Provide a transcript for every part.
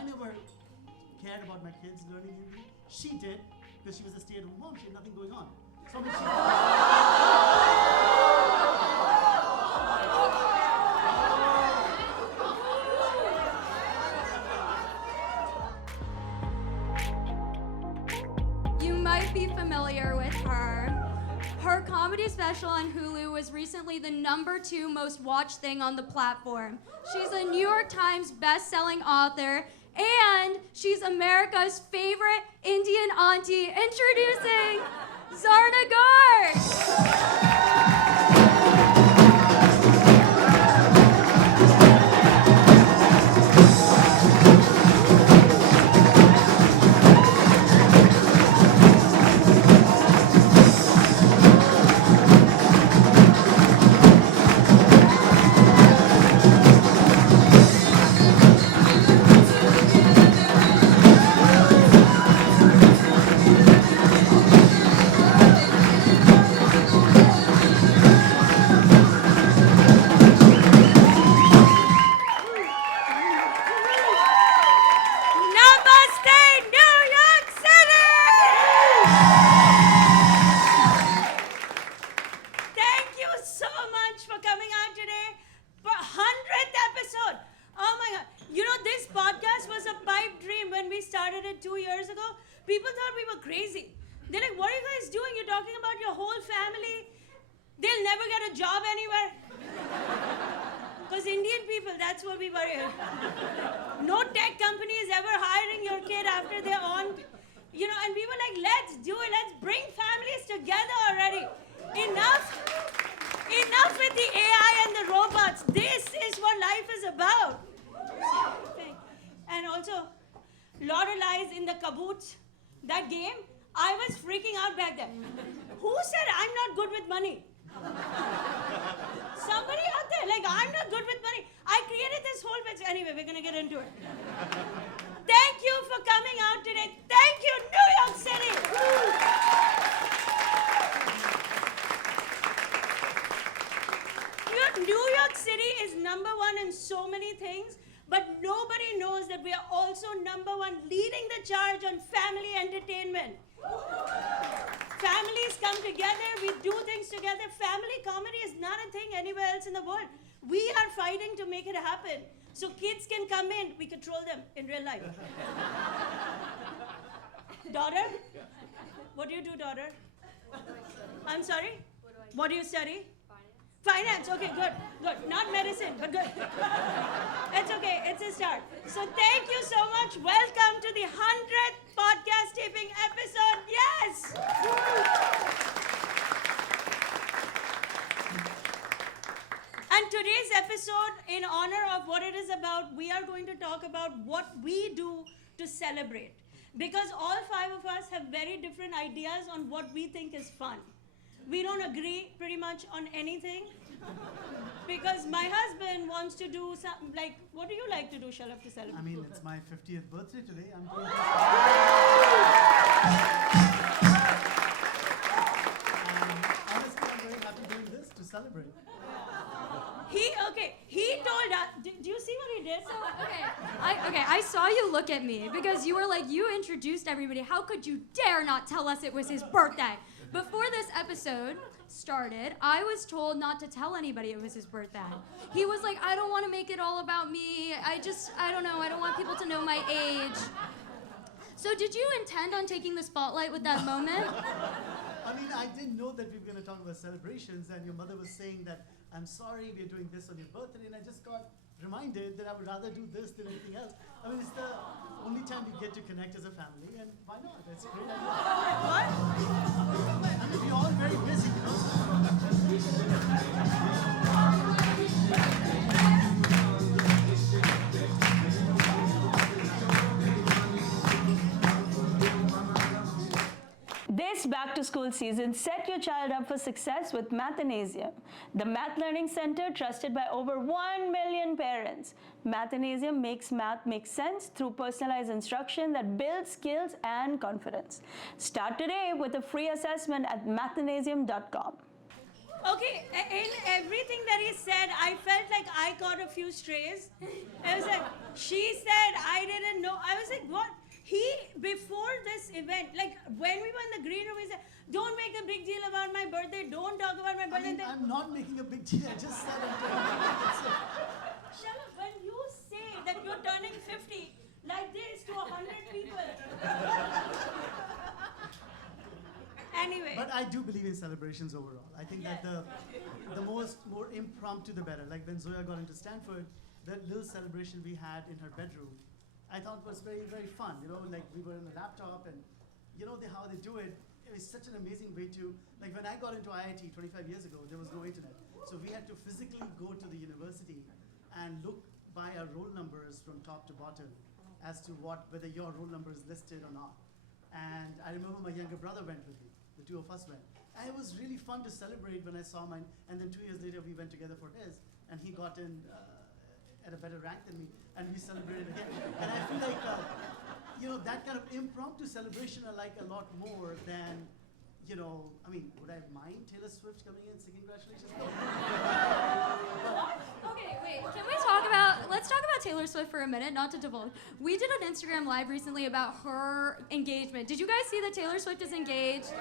I never cared about my kids learning Hindi. She did, because she was a stay-at-home mom. She had nothing going on. So I mean, You might be familiar with her. Her comedy special on Hulu was recently the #2 most watched thing on the platform. She's a New York Times best-selling author, and she's America's favorite Indian auntie. Introducing Zarna Garg. That game, I was freaking out back then. Who said I'm not good with money? Somebody out there, like, I'm not good with money. I created this whole picture. Anyway, we're gonna get into it. Thank you for coming out today. Thank you, New York City. New York City is #1 in so many things, but nobody knows that we are also #1 leading the charge on family entertainment. Families come together, we do things together. Family comedy is not a thing anywhere else in the world. We are fighting to make it happen. So kids can come in, we control them in real life. Daughter? What do you do, daughter? I'm sorry? What do you study? Finance, okay, good. Not medicine, but good. It's okay, it's a start. So thank you so much. Welcome to the 100th podcast taping episode. Yes! And today's episode, in honor of what it is about, we are going to talk about what we do to celebrate. Because all 5 of us have very different ideas on what we think is fun. We don't agree pretty much on anything. Because my husband wants to do something like, what do you like to do, Shalabh, to celebrate? I mean, it's my 50th birthday today. I'm doing honestly, I'm very happy doing this to celebrate. He told us, do you see what he did? So, I saw you look at me because you were like, you introduced everybody. How could you dare not tell us it was his birthday? Before this episode started, I was told not to tell anybody it was his birthday. He was like, I don't want to make it all about me. I don't know. I don't want people to know my age. So did you intend on taking the spotlight with that moment? I mean, I didn't know that we were going to talk about celebrations, and your mother was saying that, I'm sorry, we're doing this on your birthday, and I just got reminded that I would rather do this than anything else. I mean, it's the only time we get to connect as a family, and why not? It's a great idea. What? I mean, we're all very busy, you know. This back-to-school season, set your child up for success with Mathanasium, the math learning center trusted by over 1 million parents. Mathanasium makes math make sense through personalized instruction that builds skills and confidence. Start today with a free assessment at mathanasium.com. Okay, in everything that he said, I felt like I caught a few strays. I was like, she said, I didn't know. before this event, like when we were in the green room, we said, don't make a big deal about my birthday, don't talk about my I birthday. mean, I'm not making a big deal. I just said I'm doing Shalom, when you say that you're turning 50 like this to 100 people. Anyway. But I do believe in celebrations overall. I think that the more impromptu, the better. Like when Zoya got into Stanford, that little celebration we had in her bedroom, I thought was very, very fun. You know, like we were on a laptop and you know how they do it. It was such an amazing way to, like when I got into IIT 25 years ago, there was no internet. So we had to physically go to the university and look by our roll numbers from top to bottom as to whether your roll number is listed or not. And I remember my younger brother went with me. The two of us went. And it was really fun to celebrate when I saw mine. And then 2 years later, we went together for his. And he got in at a better rank than me. And we celebrated again. And I feel like, that kind of impromptu celebration I like a lot more than, I mean, would I mind Taylor Swift coming in singing congratulations? Okay, wait. Let's talk about Taylor Swift for a minute, not to divulge. We did an Instagram live recently about her engagement. Did you guys see that Taylor Swift is engaged?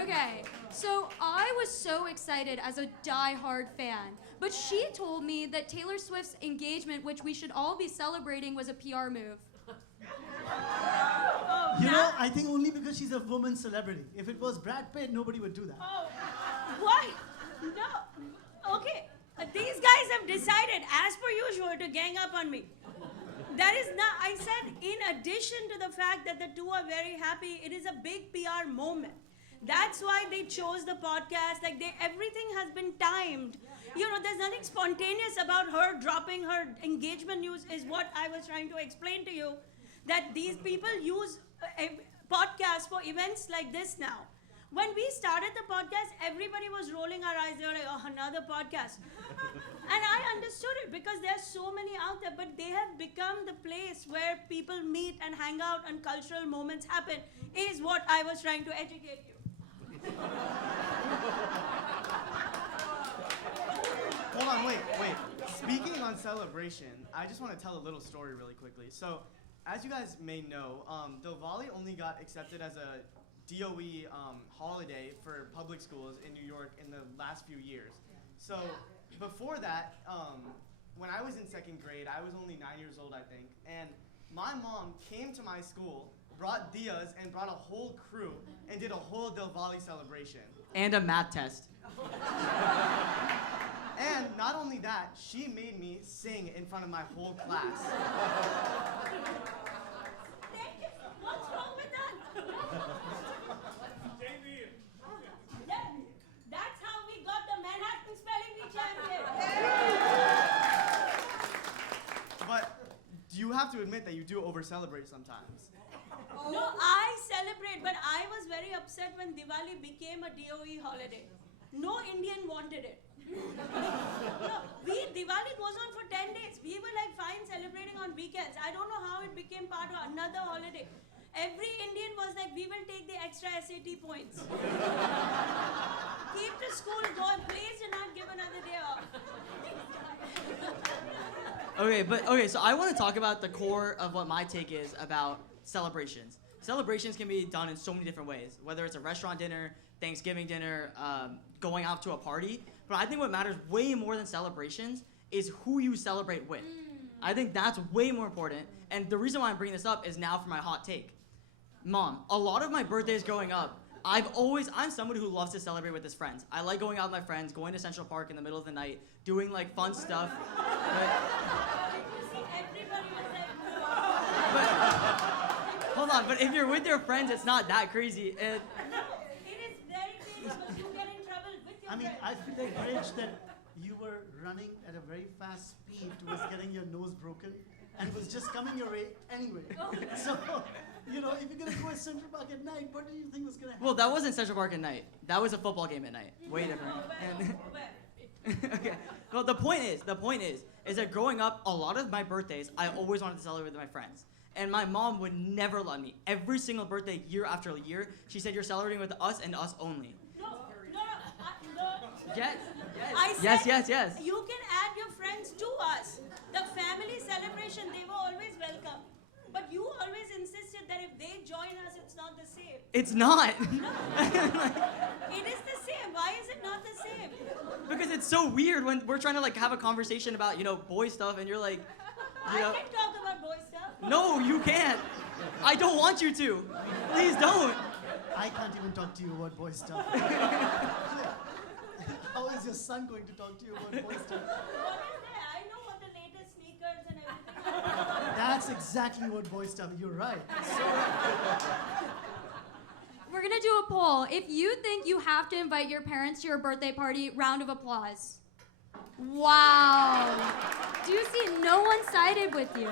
Okay, so I was so excited as a die-hard fan, but she told me that Taylor Swift's engagement, which we should all be celebrating, was a PR move. I think only because she's a woman celebrity. If it was Brad Pitt, nobody would do that. Oh, why? No. Okay. These guys have decided, as per usual, to gang up on me. That is not, I said, in addition to the fact that the two are very happy, it is a big PR moment. That's why they chose the podcast. Like, everything has been timed. There's nothing spontaneous about her dropping her engagement news, is what I was trying to explain to you. That these people use podcasts for events like this now. When we started the podcast, everybody was rolling our eyes. They were like, oh, another podcast. And I understood it because there's so many out there, but they have become the place where people meet and hang out and cultural moments happen, is what I was trying to educate you. Hold on, wait. Speaking on celebration, I just want to tell a little story really quickly. So, as you guys may know, Diwali only got accepted as a DOE holiday for public schools in New York in the last few years. So before that, when I was in second grade, I was only 9 years old, I think, and my mom came to my school, brought diyas, and brought a whole crew, and did a whole Diwali celebration. And a math test. And not only that, she made me sing in front of my whole class. What's wrong with that? That's how we got the Manhattan Spelling Bee champion. But you have to admit that you do over-celebrate sometimes. No, I celebrate, but I was very upset when Diwali became a DOE holiday. No Indian wanted it. Diwali goes on for 10 days. We were like fine celebrating on weekends. I don't know how it became part of another holiday. Every Indian was like, we will take the extra SAT points. Keep the school going. Please do not give another day off. Okay, so I want to talk about the core of what my take is about celebrations. Celebrations can be done in so many different ways, whether it's a restaurant dinner, Thanksgiving dinner, going out to a party. But I think what matters way more than celebrations is who you celebrate with. I think that's way more important. And the reason why I'm bringing this up is now for my hot take. Mom, a lot of my birthdays growing up, I'm somebody who loves to celebrate with his friends. I like going out with my friends, going to Central Park in the middle of the night, doing like fun stuff. Hold on, but if you're with your friends, it's not that crazy. It is very dangerous. You get in trouble with your friends. I feel like, Rich, that you were running at a very fast speed towards getting your nose broken, and it was just coming your way anyway. So, if you're going to go to Central Park at night, what do you think was going to happen? Well, that wasn't Central Park at night. That was a football game at night. Way different. Okay. Well, the point is that growing up, a lot of my birthdays, I always wanted to celebrate with my friends. And my mom would never let me. Every single birthday, year after year, she said, you're celebrating with us and us only. No. Yes. I said, Yes. You can add your friends to us. The family celebration, they were always welcome. But you always insisted that if It's not. It is the same. Why is it not the same? Because it's so weird when we're trying to like have a conversation about, boy stuff and you're like, I can talk about boy stuff. no, you can't. I don't want you to. Please don't. I can't even talk to you about boy stuff. How is your son going to talk to you about boy stuff? What is that? I know what the latest sneakers and everything are. That's exactly what boy stuff. You're right. We're gonna do a poll. If you think you have to invite your parents to your birthday party, round of applause. Wow. Do you see no one sided with you?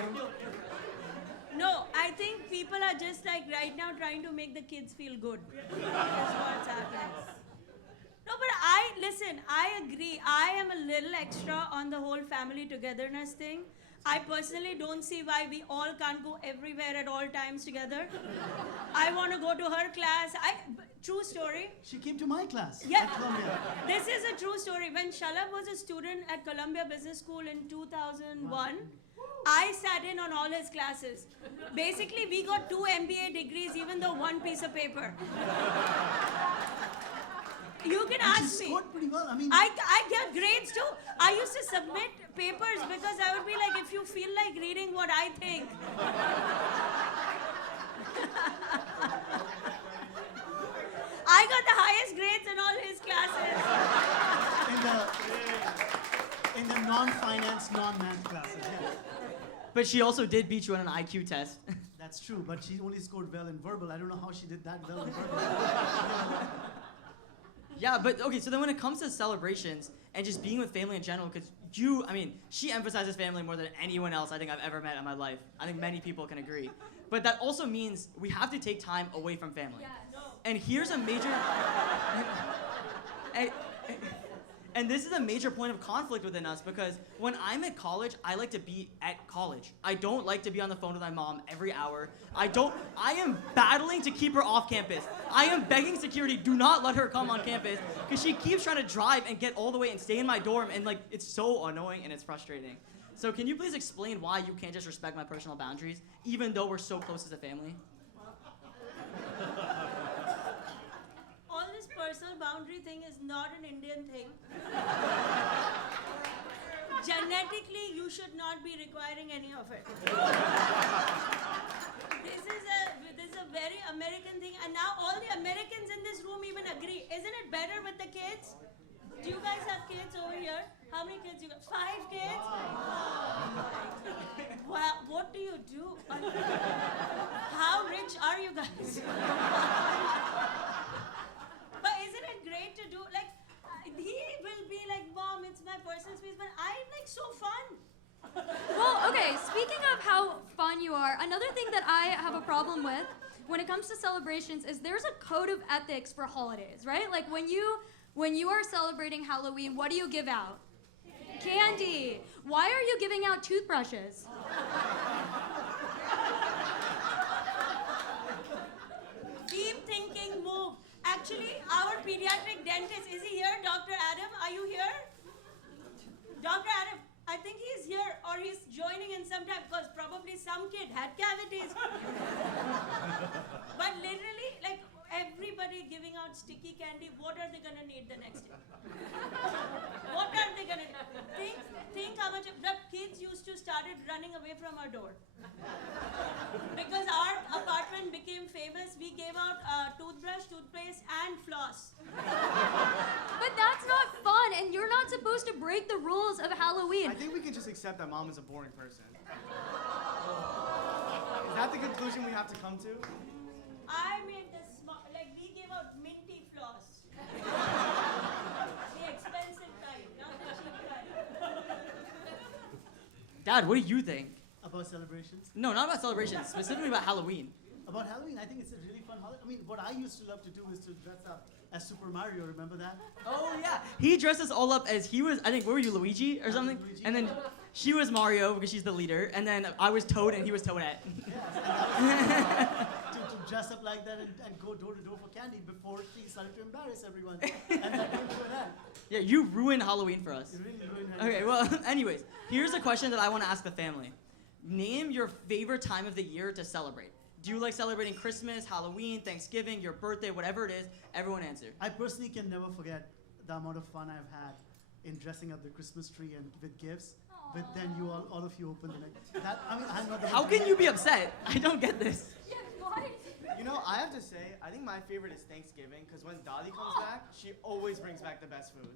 No, I think people are just like right now trying to make the kids feel good. That's what's happening. No, but I agree. I am a little extra on the whole family togetherness thing. I personally don't see why we all can't go everywhere at all times together. I want to go to her class. True story. She came to my class Yeah. at Columbia. This is a true story. When Shalab was a student at Columbia Business School in 2001, I sat in on all his classes. Basically, we got 2 MBA degrees, even though 1 piece of paper. You can And she ask me. scored pretty well. I mean, I get grades too. I used to submit papers because I would be like, if you feel like reading what I think. I got the highest grades in all his classes. in the non-finance, non-math classes. Yeah. But she also did beat you on an IQ test. That's true, but she only scored well in verbal. I don't know how she did that well in verbal. Yeah, but okay, so then when it comes to celebrations and just being with family in general, because she emphasizes family more than anyone else I think I've ever met in my life. I think many people can agree. But that also means we have to take time away from family. Yes. And here's a major... and this is a major point of conflict within us because when I'm at college, I like to be at college. I don't like to be on the phone with my mom every hour. I am battling to keep her off campus. I am begging security, do not let her come on campus because she keeps trying to drive and get all the way and stay in my dorm and like, it's so annoying and it's frustrating. So can you please explain why you can't just respect my personal boundaries even though we're so close as a family? All this personal boundary thing is not an Indian thing. Genetically, you should not be requiring any of it. This is a very American thing, and now all the Americans in this room even agree. Isn't it better with the kids? Do you guys have kids over here? How many kids you got? 5 kids? Wow, what do you do? How rich are you guys? But isn't it great to do, like, he will be like, Mom, it's my personal space, but I'm like so fun. Well, okay, speaking of how fun you are, another thing that I have a problem with when it comes to celebrations is there's a code of ethics for holidays, right? Like when you are celebrating Halloween, what do you give out? Candy. Why are you giving out toothbrushes? Deep thinking move. Actually, our pediatric dentist, is he here? Dr. Adam, are you here? Dr. Adam, I think he's here or he's joining in sometime because probably some kid had cavities. But literally, like everybody giving out sticky candy, what are they gonna need the next day? What are they gonna do? Think how much the kids used to started running away from our door. Because our apartment became famous, we gave out toothbrush, toothpaste, and floss. But that's not fun, and you're not supposed to break the rules of Halloween. I think we can just accept that Mom is a boring person. Is that the conclusion we have to come to? I made the like we gave out minty floss. The expensive kind, not the cheap kind. Dad, what do you think? About celebrations. No, not about celebrations, specifically about Halloween. About Halloween, I think it's a really fun holiday. I mean, what I used to love to do is to dress up as Super Mario. Remember that? Oh yeah, he dressed us all up as he was. I think where were you, Luigi or something? Luigi. And then she was Mario because she's the leader, and then I was Toad and he was Toadette. To dress up like that and go door to door for candy before she started to embarrass everyone. And that came to an end. Yeah, you ruined Halloween for us. It really ruined her. Okay, well, anyways, here's a question that I want to ask the family. Name your favorite time of the year to celebrate. Do you like celebrating Christmas, Halloween, Thanksgiving, your birthday, whatever it is? Everyone answer. I personally can never forget the amount of fun I've had in dressing up the Christmas tree and with gifts. But then all of you opened it. I'm not the How one can you be upset? I don't get this. Yeah, why? You know, I have to say, I think my favorite is Thanksgiving because when Dadi comes back, she always brings back the best food.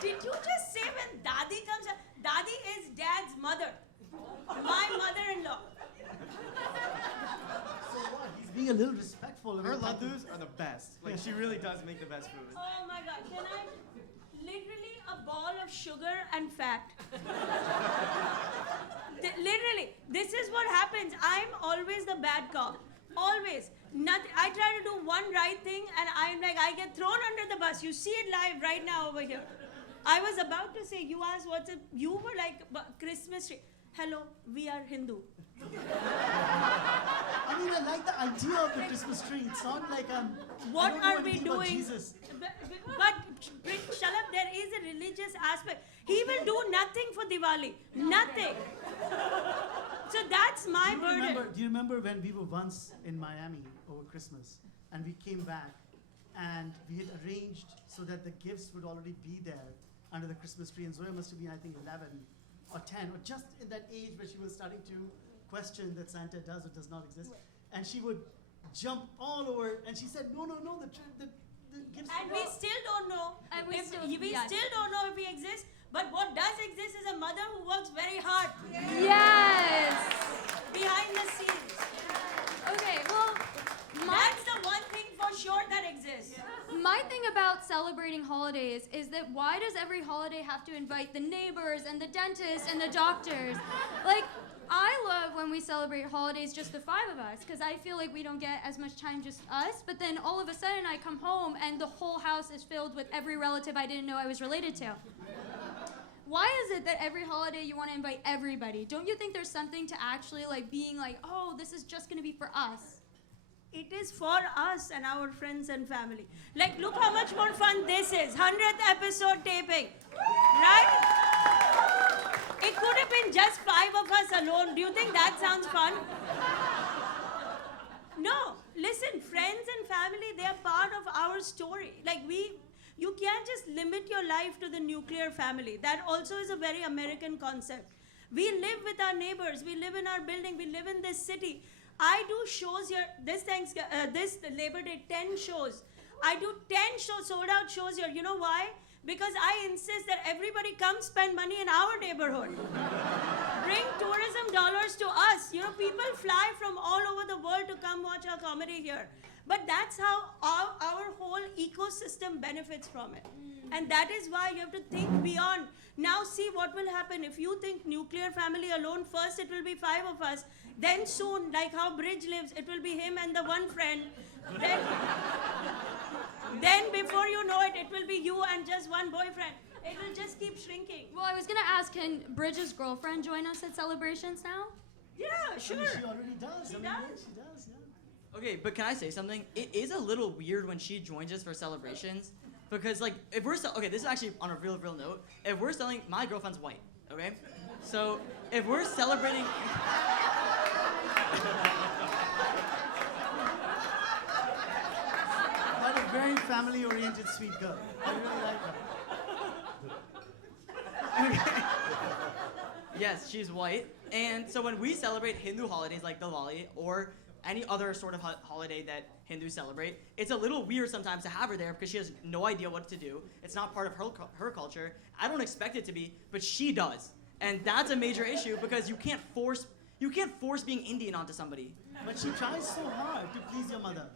Did you just say when Dadi comes? Dadi is Dad's mother. My mother-in-law. So what? He's being a little respectful. Her laddus are the best. Like, she really does make the best food. Oh my God! Can I? Literally a ball of sugar and fat. Literally, this is what happens. I'm always the bad cop. Always. I try to do one right thing and I get thrown under the bus. You see it live right now over here. I was about to say, you asked what's it, you were like, Christmas tree. Hello, we are Hindu. I mean, I like the idea of the Christmas tree. It's not like I'm. What I don't know are we anything about doing? Jesus. But Shalab, there is a religious aspect. He will do nothing for Diwali. Nothing. So that's my burden. Do you remember when we were once in Miami over Christmas and we came back and we had arranged so that the gifts would already be there under the Christmas tree, and Zoya must have been, I think, 11 or 10 or just in that age where she was starting to question that Santa does or does not exist. And she would jump all over and she said, no, the gifts And are we not." still don't know. And we if still- we yes. still don't know if he exists. But what does exist is a mother who works very hard Yes. behind the scenes. Okay, well, That's the one thing for sure that exists. my thing about celebrating holidays is that why does every holiday have to invite the neighbors and the dentist and the doctors? Like, I love when we celebrate holidays just the five of us because I feel like we don't get as much time just us, but then all of a sudden I come home and the whole house is filled with every relative I didn't know I was related to. Why is it that every holiday you want to invite everybody? Don't you think there's something to actually like being like, oh, this is just going to be for us? It is for us and our friends and family. Like, look how much more fun this is. 100th episode taping. Right? It could have been just 5 of us alone. Do you think that sounds fun? No. Listen, friends and family, they are part of our story. Like, you can't just limit your life to the nuclear family. That also is a very American concept. We live with our neighbors. We live in our building. We live in this city. I do shows here. This Labor Day, 10 shows. I do 10 shows, sold out shows here. You know why? Because I insist that everybody come spend money in our neighborhood. Bring tourism dollars to us. You know, people fly from all over the world to come watch our comedy here. But that's how our whole ecosystem benefits from it. And that is why you have to think beyond. Now see what will happen. If you think nuclear family alone, first it will be 5 of us. Then soon, like how Bridge lives, it will be him and the one friend. Then before you know it, it will be you and just one boyfriend. It will just keep shrinking. Well, I was going to ask, can Bridget's girlfriend join us at celebrations now? Yeah, sure. I mean, she already does. She I mean, does. yeah, she does, yeah. Okay, but can I say something? It is a little weird when she joins us for celebrations because, like, if we're okay, this is actually on a real note. If we're selling, my girlfriend's white, okay? So if we're celebrating, But a very family-oriented, sweet girl. I really like her. yes, she's white, and so when we celebrate Hindu holidays like Diwali or any other sort of holiday that Hindus celebrate, it's a little weird sometimes to have her there because she has no idea what to do. It's not part of her culture. I don't expect it to be, but she does. And that's a major issue because you can't force being Indian onto somebody. But she tries so hard to please your mother.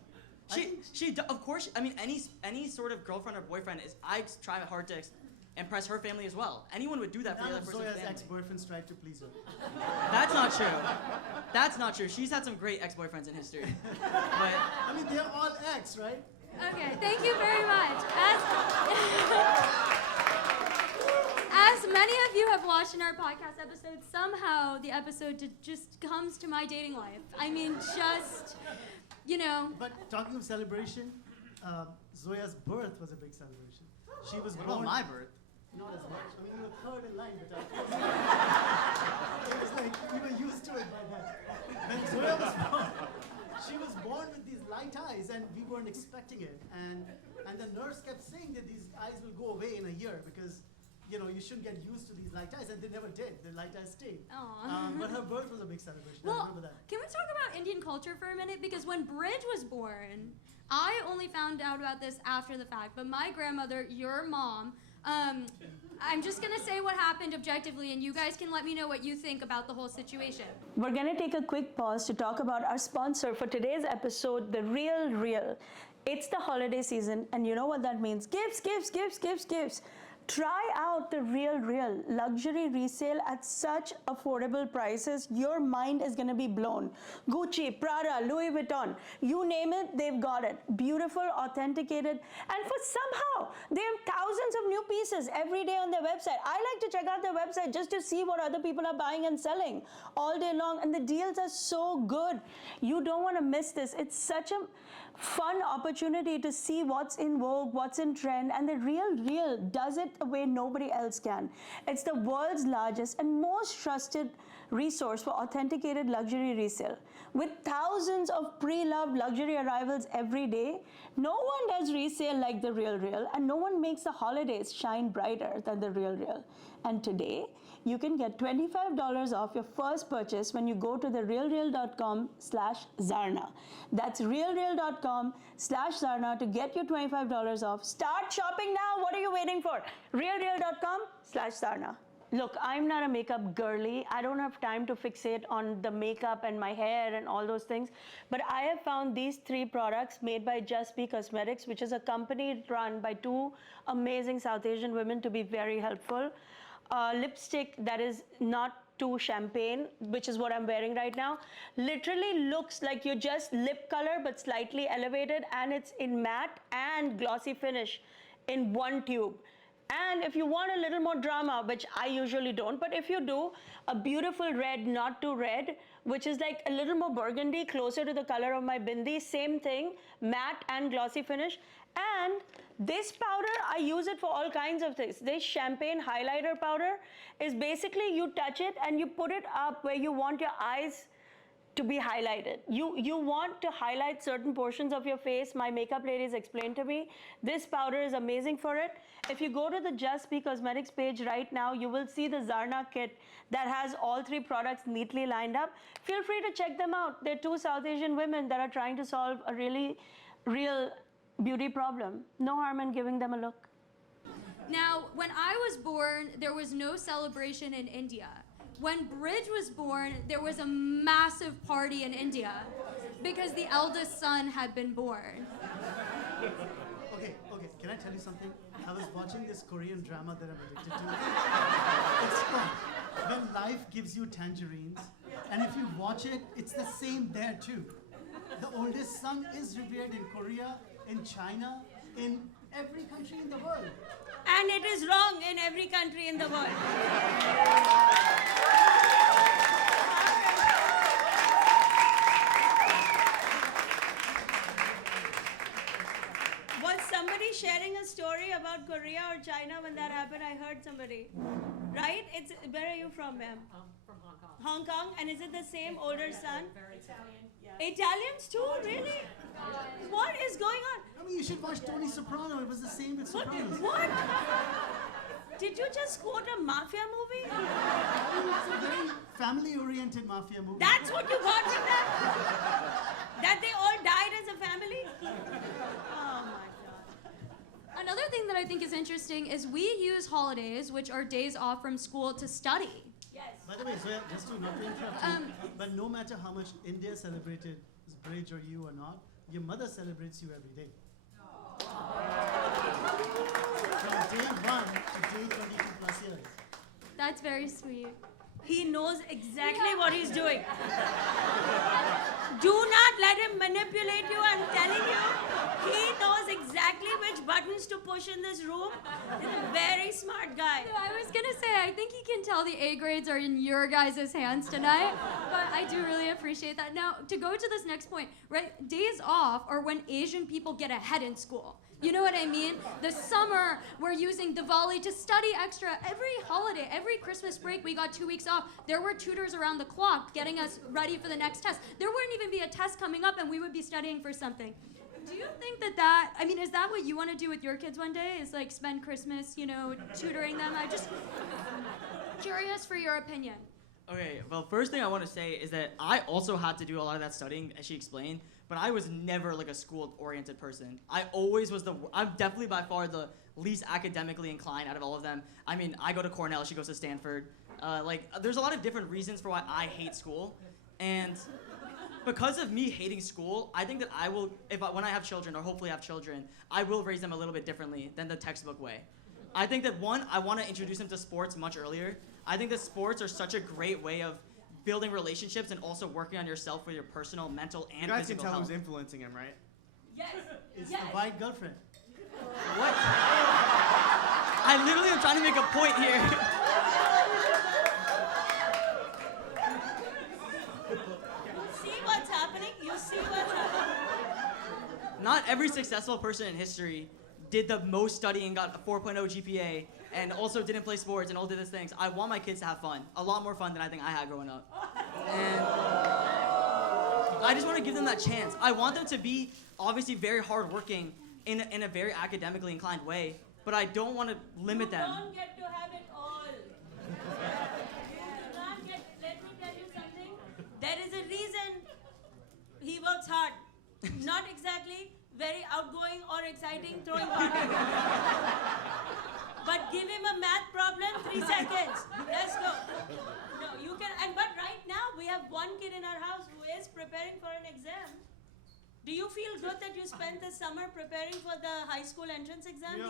Of course, I mean, any sort of girlfriend or boyfriend I try hard to impress her family as well. Anyone would do that for the None other of person's Zoya's family. ex-boyfriends tried to please her. That's not true. That's not true. She's had some great ex-boyfriends in history. But I mean, they're all ex, right? Okay, thank you very much. As many of you have watched in our podcast episode, somehow the episode just comes to my dating life. I mean, just, you know. But talking of celebration, Zoya's birth was a big celebration. She was What born. about my birth? Not as much. I mean, you were third in line, but it was like we were used to it light eyes, and we weren't expecting it. And the nurse kept saying that these eyes will go away in a year because, you shouldn't get used to these light eyes, and they never did. The light eyes stayed. But her birth was a big celebration. I Well, remember that. can we talk about Indian culture for a minute? Because when Bridge was born, I only found out about this after the fact, but my grandmother, your mom, I'm just going to say what happened objectively, and you guys can let me know what you think about the whole situation. We're going to take a quick pause to talk about our sponsor for today's episode, The Real Real. It's the holiday season, and you know what that means. Gifts, gifts, gifts, gifts, gifts. Try out The Real Real luxury resale at such affordable prices. Your mind is going to be blown. Gucci, Prada, Louis Vuitton, you name it, they've got it. Beautiful, authenticated, and for somehow they have thousands of new pieces every day on their website. I like to check out their website just to see what other people are buying and selling all day long, and the deals are so good. You don't want to miss this. It's such a fun opportunity to see what's in vogue, what's in trend, and The Real Real does it a way nobody else can. It's the world's largest and most trusted resource for authenticated luxury resale. With thousands of pre-loved luxury arrivals every day, no one does resale like The Real Real, and no one makes the holidays shine brighter than The Real Real. And today, you can get $25 off your first purchase when you go to therealreal.com/Zarna. That's realreal.com/Zarna to get your $25 off. Start shopping now. What are you waiting for? realreal.com/Zarna. Look, I'm not a makeup girly. I don't have time to fixate on the makeup and my hair and all those things. But I have found these 3 products made by Just Be Cosmetics, which is a company run by 2 amazing South Asian women, to be very helpful. Lipstick that is not too champagne, which is what I'm wearing right now, literally looks like you're just lip color but slightly elevated, and it's in matte and glossy finish in one tube. And if you want a little more drama, which I usually don't, but if you do, a beautiful red, not too red, which is like a little more burgundy, closer to the color of my bindi, same thing, matte and glossy finish. And this powder, I use it for all kinds of things. This champagne highlighter powder is basically you touch it and you put it up where you want your eyes to be highlighted. You want to highlight certain portions of your face. My makeup ladies explained to me. This powder is amazing for it. If you go to the Just Be Cosmetics page right now, you will see the Zarna kit that has all 3 products neatly lined up. Feel free to check them out. They're 2 South Asian women that are trying to solve a really real beauty problem. No harm in giving them a look. Now, when I was born, there was no celebration in India. When Bridge was born, there was a massive party in India because the eldest son had been born. Okay, can I tell you something? I was watching this Korean drama that I'm addicted to. It's called When Life Gives You Tangerines, and if you watch it, it's the same there too. The oldest son is revered in Korea, in China, in every country in the world. And it is wrong in every country in the world. Was somebody sharing a story about Korea or China when that happened? I heard somebody. Right? Where are you from, ma'am? From Hong Kong. Hong Kong? And is it the same older son? Very Italian. Yeah. Italians too? Really? What is going on? I mean, you should watch Tony Soprano. It was the same with Sopranos. What? Did you just quote a mafia movie? It's a very family-oriented mafia movie. That's what you got from that? That they all died as a family? Oh my God. Another thing that I think is interesting is we use holidays, which are days off from school, to study. Yes. By the way, so just to not to interrupt you, but no matter how much India celebrated Bridge or you or not, your mother celebrates you every day. From day 1 to day 22 plus years. That's very sweet. He knows exactly what he's doing. Do not let him manipulate you, I'm telling you. He knows exactly which buttons to push in this room. He's a very smart guy. I was gonna say, I think he can tell the A grades are in your guys' hands tonight, but I do really appreciate that. Now, to go to this next point, right, days off are when Asian people get ahead in school. You know what I mean? The summer, we're using Diwali to study extra. Every holiday, every Christmas break, we got 2 weeks off. There were tutors around the clock getting us ready for the next test. There wouldn't even be a test coming up and we would be studying for something. Do you think I mean, is that what you want to do with your kids one day? Is like spend Christmas, tutoring them? I'm just curious for your opinion. Okay, well, first thing I want to say is that I also had to do a lot of that studying, as she explained, but I was never like a school-oriented person. I always was I'm definitely by far the least academically inclined out of all of them. I mean, I go to Cornell, she goes to Stanford. There's a lot of different reasons for why I hate school, and because of me hating school, I think that I will, when I have children, or hopefully have children, I will raise them a little bit differently than the textbook way. I think that one, I want to introduce them to sports much earlier. I think that sports are such a great way of building relationships and also working on yourself with your personal, mental, and You guys can physical tell health. who's influencing him, right? Yes. It's yes. the white girlfriend. What? I literally am trying to make a point here. You see what's happening? You see what's happening? Not every successful person in history did the most studying, got a 4.0 GPA, and also didn't play sports and all did these things. I want my kids to have fun. A lot more fun than I think I had growing up. And I just want to give them that chance. I want them to be obviously very hardworking in a very academically inclined way, but I don't want to limit them. You don't get to have it all. Let me tell you something. There is a reason he works hard. Not exactly very outgoing or exciting throwing parties. But give him a math problem, 3 seconds. Let's go. No, you can, but right now we have one kid in our house who is preparing for an exam. Do you feel good that you spent the summer preparing for the high school entrance exam?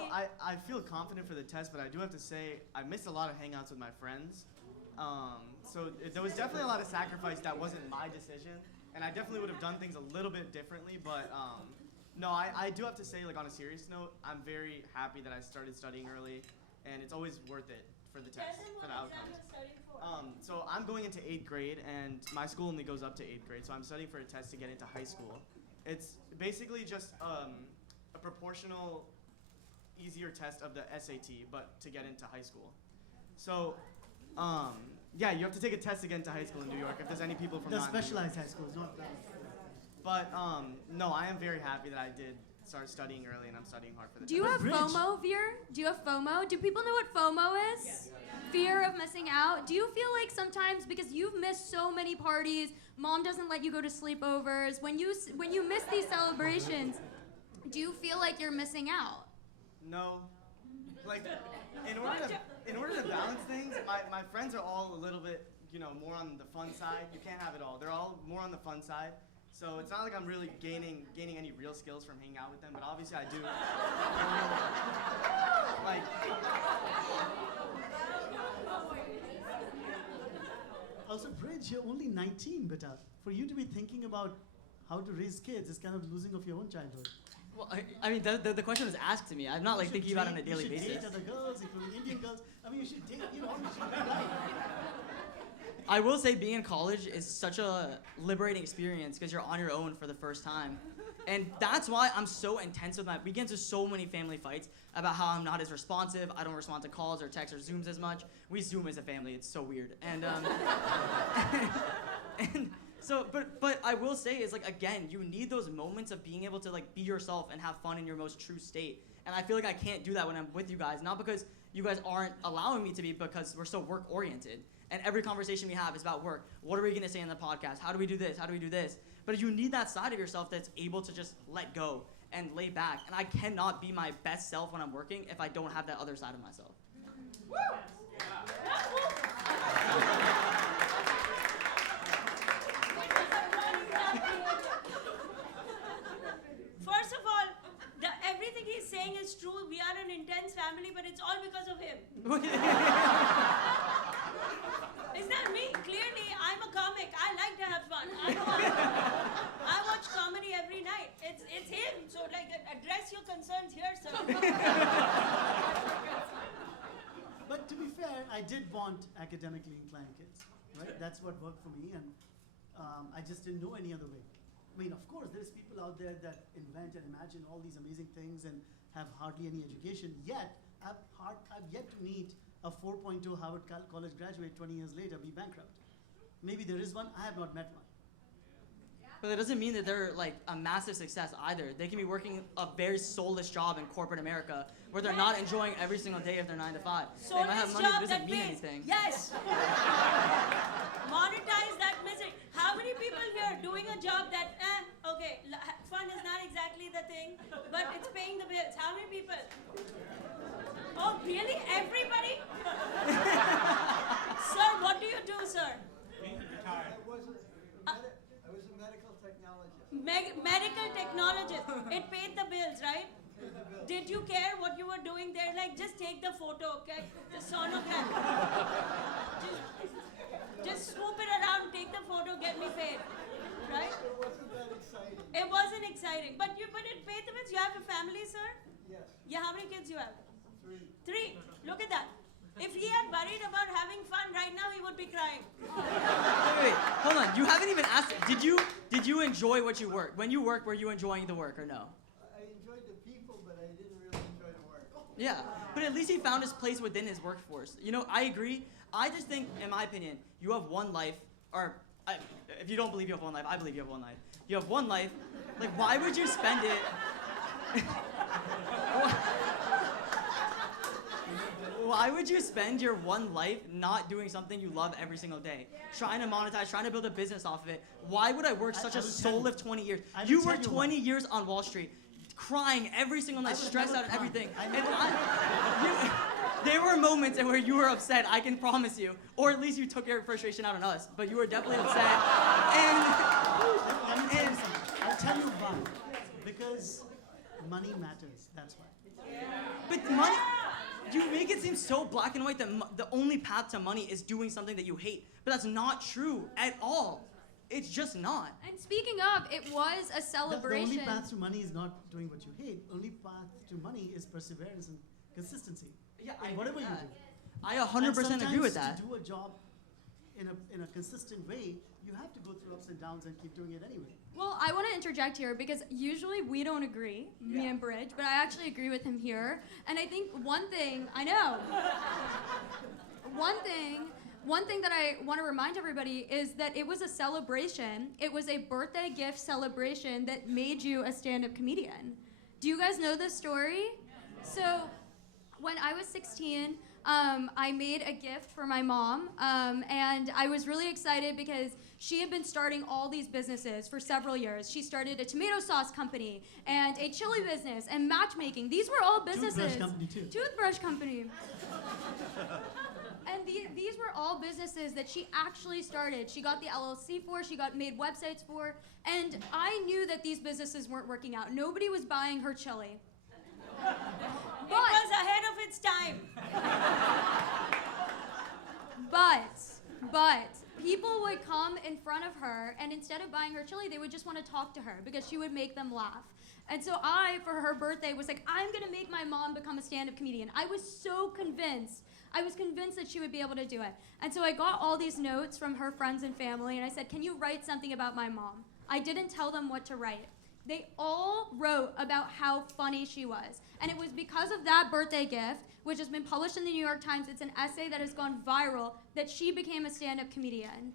I feel confident for the test, but I do have to say I missed a lot of hangouts with my friends. There was definitely a lot of sacrifice that wasn't my decision, and I definitely would have done things a little bit differently, but no, I do have to say, like, on a serious note, I'm very happy that I started studying early, and it's always worth it for the test, for the outcomes. So I'm going into 8th grade, and my school only goes up to 8th grade, so I'm studying for a test to get into high school. It's basically just a proportional, easier test of the SAT, but to get into high school. So, yeah, you have to take a test to get into high school in New York, if there's any people from The not in New York. specialized high schools, not that. But no, I am very happy that I did start studying early, and I'm studying hard for the Do you test. have Bridge. FOMO, Veer? Do you have FOMO? Do people know what FOMO is? Yes. Fear of missing out. Do you feel like sometimes, because you've missed so many parties, mom doesn't let you go to sleepovers, when you miss these celebrations, do you feel like you're missing out? No, like in order to balance things, my friends are all a little bit, more on the fun side. You can't have it all. They're all more on the fun side. So it's not like I'm really gaining any real skills from hanging out with them, but obviously I do. Like, Also, Bridge, you're only 19, beta. For you to be thinking about how to raise kids is kind of losing of your own childhood. Well, I mean, the question was asked to me. I'm not like thinking about it on a daily You should basis. date other girls, including Indian girls. I mean, you should date, you should be right. I will say being in college is such a liberating experience because you're on your own for the first time. And that's why I'm so intense with we get into so many family fights about how I'm not as responsive. I don't respond to calls or texts or Zooms as much. We Zoom as a family. It's so weird. And so, but I will say is like, again, you need those moments of being able to like be yourself and have fun in your most true state. And I feel like I can't do that when I'm with you guys, not because you guys aren't allowing me to be, because we're so work oriented. And every conversation we have is about work. What are we gonna say in the podcast? How do we do this? How do we do this? But you need that side of yourself that's able to just let go and lay back. And I cannot be my best self when I'm working if I don't have that other side of myself. First of all, everything he's saying is true. We are an intense family, but it's all because of him. It's not me. Clearly, I'm a comic. I like to have fun. I watch comedy every night. It's him. So like, address your concerns here, sir. But to be fair, I did want academically inclined kids, right? That's what worked for me, and I just didn't know any other way. I mean, of course, there's people out there that invent and imagine all these amazing things and have hardly any education. Yet, I've yet to meet a 4.2 Harvard College graduate 20 years later be bankrupt. Maybe there is one. I have not met one. But that doesn't mean that they're like a massive success either. They can be working a very soulless job in corporate America where they're not enjoying every single day of their 9 to 5. They might have money, but it doesn't mean anything. Yes. Monetize that misery. How many people here doing a job that, okay, fun is not exactly the thing, but it's paying the bills? How many people? Oh, really? Everybody? Sir, what do you do, sir? I was a medical technologist. Medical technologist. It paid the bills, right? Did you care what you were doing there? Like, just take the photo, okay? The sonogram. Just swoop it around, take the photo, get me paid. Right? It wasn't that exciting. It wasn't exciting. But it paid the bills. You have a family, sir? Yes. Yeah, how many kids you have? 3. 3. Look at that. If he had worried about having fun right now, he would be crying. Wait, hold on. You haven't even asked. Did you enjoy what you worked? When you worked, were you enjoying the work or no? I enjoyed the people, but I didn't really enjoy the work. Yeah, but at least he found his place within his workforce. You know, I agree. I just think, in my opinion, you have one life, or if you don't believe you have one life, I believe you have one life. You have one life. Like, why would you spend it? Why would you spend your one life not doing something you love every single day? Trying to monetize, trying to build a business off of it. Why would I work such a soulless 20 years? You worked 20 years on Wall Street, crying every single night, stressed out and everything. There were moments where you were upset, I can promise you. Or at least you took your frustration out on us. But you were definitely upset. Let me tell you something. I'll tell you why. Because money matters. That's why. But money, you make it seem so black and white that the only path to money is doing something that you hate. But that's not true at all. It's just not. And speaking of, it was a The celebration. only path to money is not doing what you hate. Only path to money is perseverance and consistency. Yeah, in whatever you do. I 100% agree with that. To do a job in a consistent way, you have to go through ups and downs and keep doing it anyway. Well, I want to interject here because usually we don't agree, me and Bridge, but I actually agree with him here. And I think one thing that I want to remind everybody is that it was a celebration. It was a birthday gift celebration that made you a stand-up comedian. Do you guys know this story? So when I was 16, I made a gift for my mom, and I was really excited because she had been starting all these businesses for several years. She started a tomato sauce company and a chili business and matchmaking. These were all businesses. Toothbrush company too. Toothbrush company. And these were all businesses that she actually started. She got the LLC for, she made websites for, and I knew that these businesses weren't working out. Nobody was buying her chili. It was ahead of its time. But people would come in front of her, and instead of buying her chili, they would just want to talk to her because she would make them laugh. And so I, for her birthday, was like, I'm going to make my mom become a stand-up comedian. I was so convinced. I was convinced that she would be able to do it. And so I got all these notes from her friends and family, and I said, can you write something about my mom? I didn't tell them what to write. They all wrote about how funny she was. And it was because of that birthday gift, which has been published in the New York Times, it's an essay that has gone viral, that she became a stand-up comedian.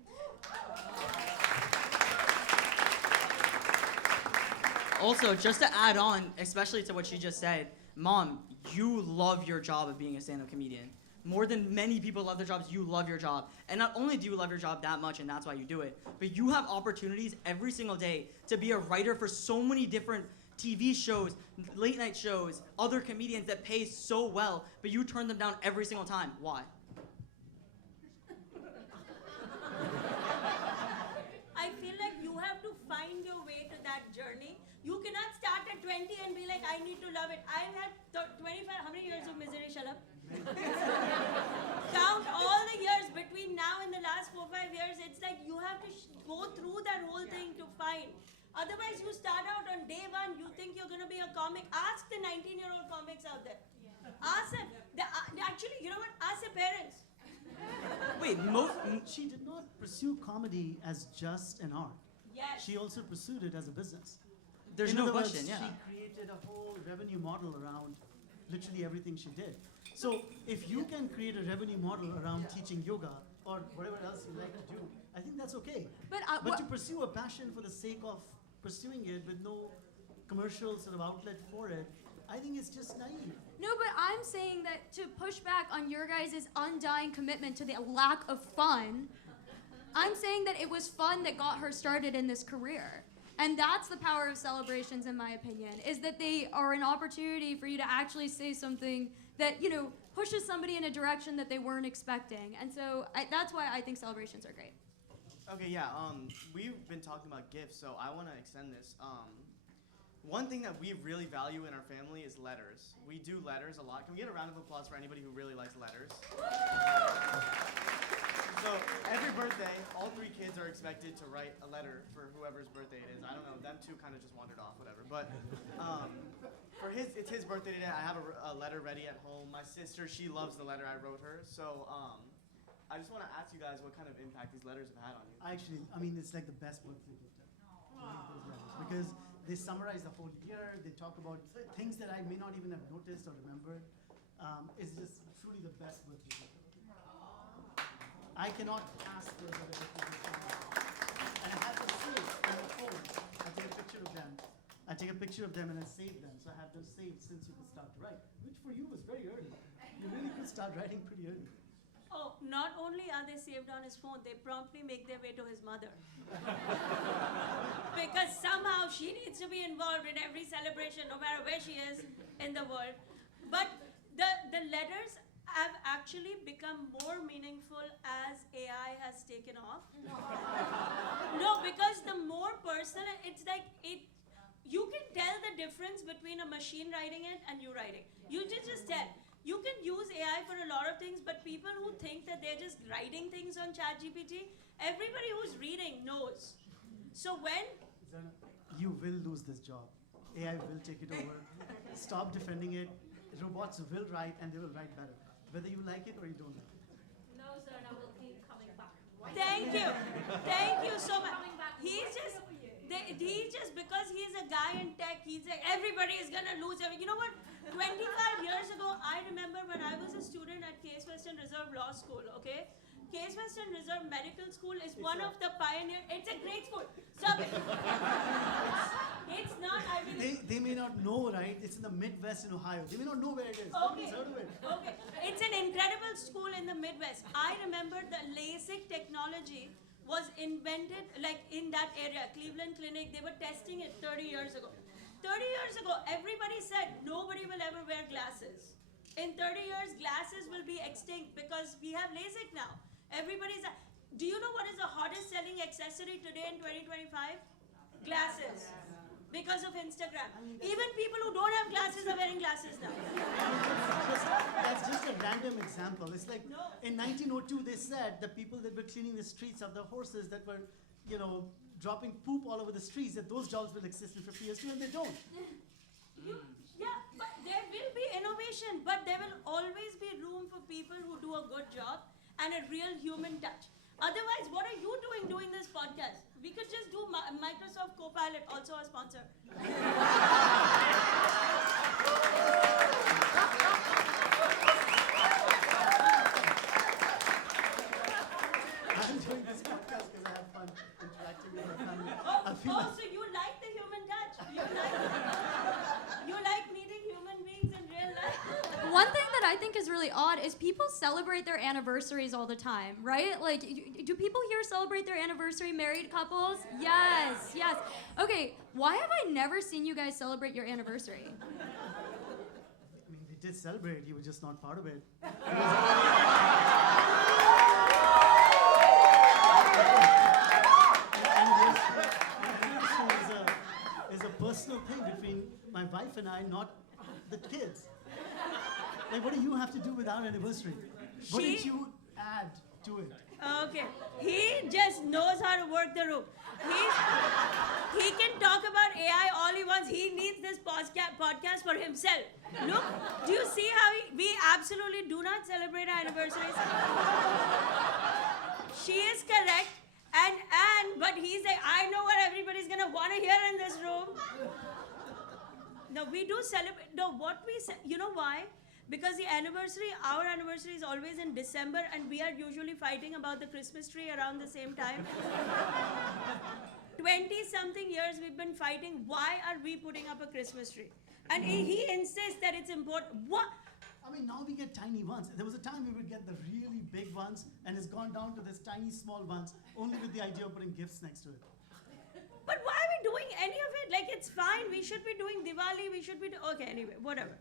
Also, just to add on, especially to what she just said, Mom, you love your job of being a stand-up comedian. More than many people love their jobs, you love your job. And not only do you love your job that much, and that's why you do it, but you have opportunities every single day to be a writer for so many different TV shows, late night shows, other comedians that pay so well, but you turn them down every single time. Why? I feel like you have to find your way to that journey. You cannot start at 20 and be like, I need to love it. I've had 25, how many years of misery, Shalab? Count all the years between now and the last 4-5 years. It's like you have to go through that whole thing to find. Otherwise, you start out on day one, you think you're going to be a comic. Ask the 19-year-old comics out there. Ask them. Actually, you know what? Ask their parents. Wait, She did not pursue comedy as just an art. Yes. She also pursued it as a business. There's In no other words, question, yeah. She created a whole revenue model around literally everything she did. So if you can create a revenue model around teaching yoga or whatever else you like to do, I think that's okay. But To pursue a passion for the sake of pursuing it with no commercial sort of outlet for it, I think it's just naive. No, but I'm saying that to push back on your guys' undying commitment to the lack of fun, I'm saying that it was fun that got her started in this career. And that's the power of celebrations, in my opinion, is that they are an opportunity for you to actually say something that, you know, pushes somebody in a direction that they weren't expecting. And so that's why I think celebrations are great. Okay, yeah. We've been talking about gifts, so I want to extend this. One thing that we really value in our family is letters. We do letters a lot. Can we get a round of applause for anybody who really likes letters? So every birthday, all 3 kids are expected to write a letter for whoever's birthday it is. I don't know, them 2 kind of just wandered off, whatever. But it's his birthday today. I have a letter ready at home. My sister, she loves the letter I wrote her. So I just want to ask you guys what kind of impact these letters have had on you. Actually, I mean, it's like the best birthday gift ever. Those letters, because they summarize the whole year. They talk about things that I may not even have noticed or remembered. It's just truly the best birthday gift ever. I cannot ask for a better birthday gift. And I have them saved on my phone. I take a picture of them. I take a picture of them and I save them. So I have them saved since you could start to write, which for you was very early. You really could start writing pretty early. Oh, not only are they saved on his phone, they promptly make their way to his mother. Because somehow she needs to be involved in every celebration, no matter where she is in the world. But the letters have actually become more meaningful as AI has taken off. No, because the more personal, it's like you can tell the difference between a machine writing it and you writing. You just tell. You can use AI for a lot of things, but people who think that they're just writing things on ChatGPT, everybody who's reading knows. So when Zarna, you will lose this job. AI will take it over. Stop defending it. Robots will write and they will write better, whether you like it or you don't like it. No, sir, I will keep coming back. Thank you so much. He's just because he's a guy in tech, he's like, everybody is gonna lose everything. You know what? 25 years ago, I remember when I was a student at Case Western Reserve Law School, okay? Case Western Reserve Medical School is one of the pioneer. It's a great school. Stop it. It's not, I mean. They may not know, right? It's in the Midwest in Ohio. They may not know where it is. Okay. Nobody's heard of it. Okay. It's an incredible school in the Midwest. I remember the LASIK technology was invented like in that area, Cleveland Clinic. They were testing it 30 years ago. 30 years ago, everybody said nobody will ever wear glasses. In 30 years, glasses will be extinct because we have LASIK now. Do you know what is the hottest selling accessory today in 2025? Glasses. Because of Instagram. Even people who don't have glasses are wearing glasses now. That's just a random example. It's like No. in 1902, they said the people that were cleaning the streets of the horses that were, dropping poop all over the streets, that those jobs will exist in 50 years too, and they don't. Yeah, but there will be innovation, but there will always be room for people who do a good job and a real human touch. Otherwise, what are you doing this podcast? We could just do Microsoft Copilot, also a sponsor. I'm doing this podcast because I have fun interacting with my family. I feel like So you like the human touch. You like meeting human beings in real life. One thing that I think is really odd is people celebrate their anniversaries all the time, right? Like, do people here celebrate their anniversary, married couples? Yes. Okay, why have I never seen you guys celebrate your anniversary? I mean, we did celebrate. You were just not part of it. Is a personal thing between my wife and I, not the kids. Like, what do you have to do with our anniversary? What did you add to it? Okay. He just knows how to work the room. He can talk about AI all he wants. He needs this podcast for himself. Look, do you see how we absolutely do not celebrate our anniversaries? She is correct. But he's like, I know what everybody's gonna want to hear in this room. No, we do celebrate. No, what we you know why? Because our anniversary is always in December, and we are usually fighting about the Christmas tree around the same time. 20-something years we've been fighting. Why are we putting up a Christmas tree? And he insists that it's important. What? I mean, now we get tiny ones. There was a time we would get the really big ones, and it's gone down to this tiny small ones, only with the idea of putting gifts next to it. But why are we doing any of it? Like, it's fine. We should be doing Diwali. We should be okay, anyway, whatever.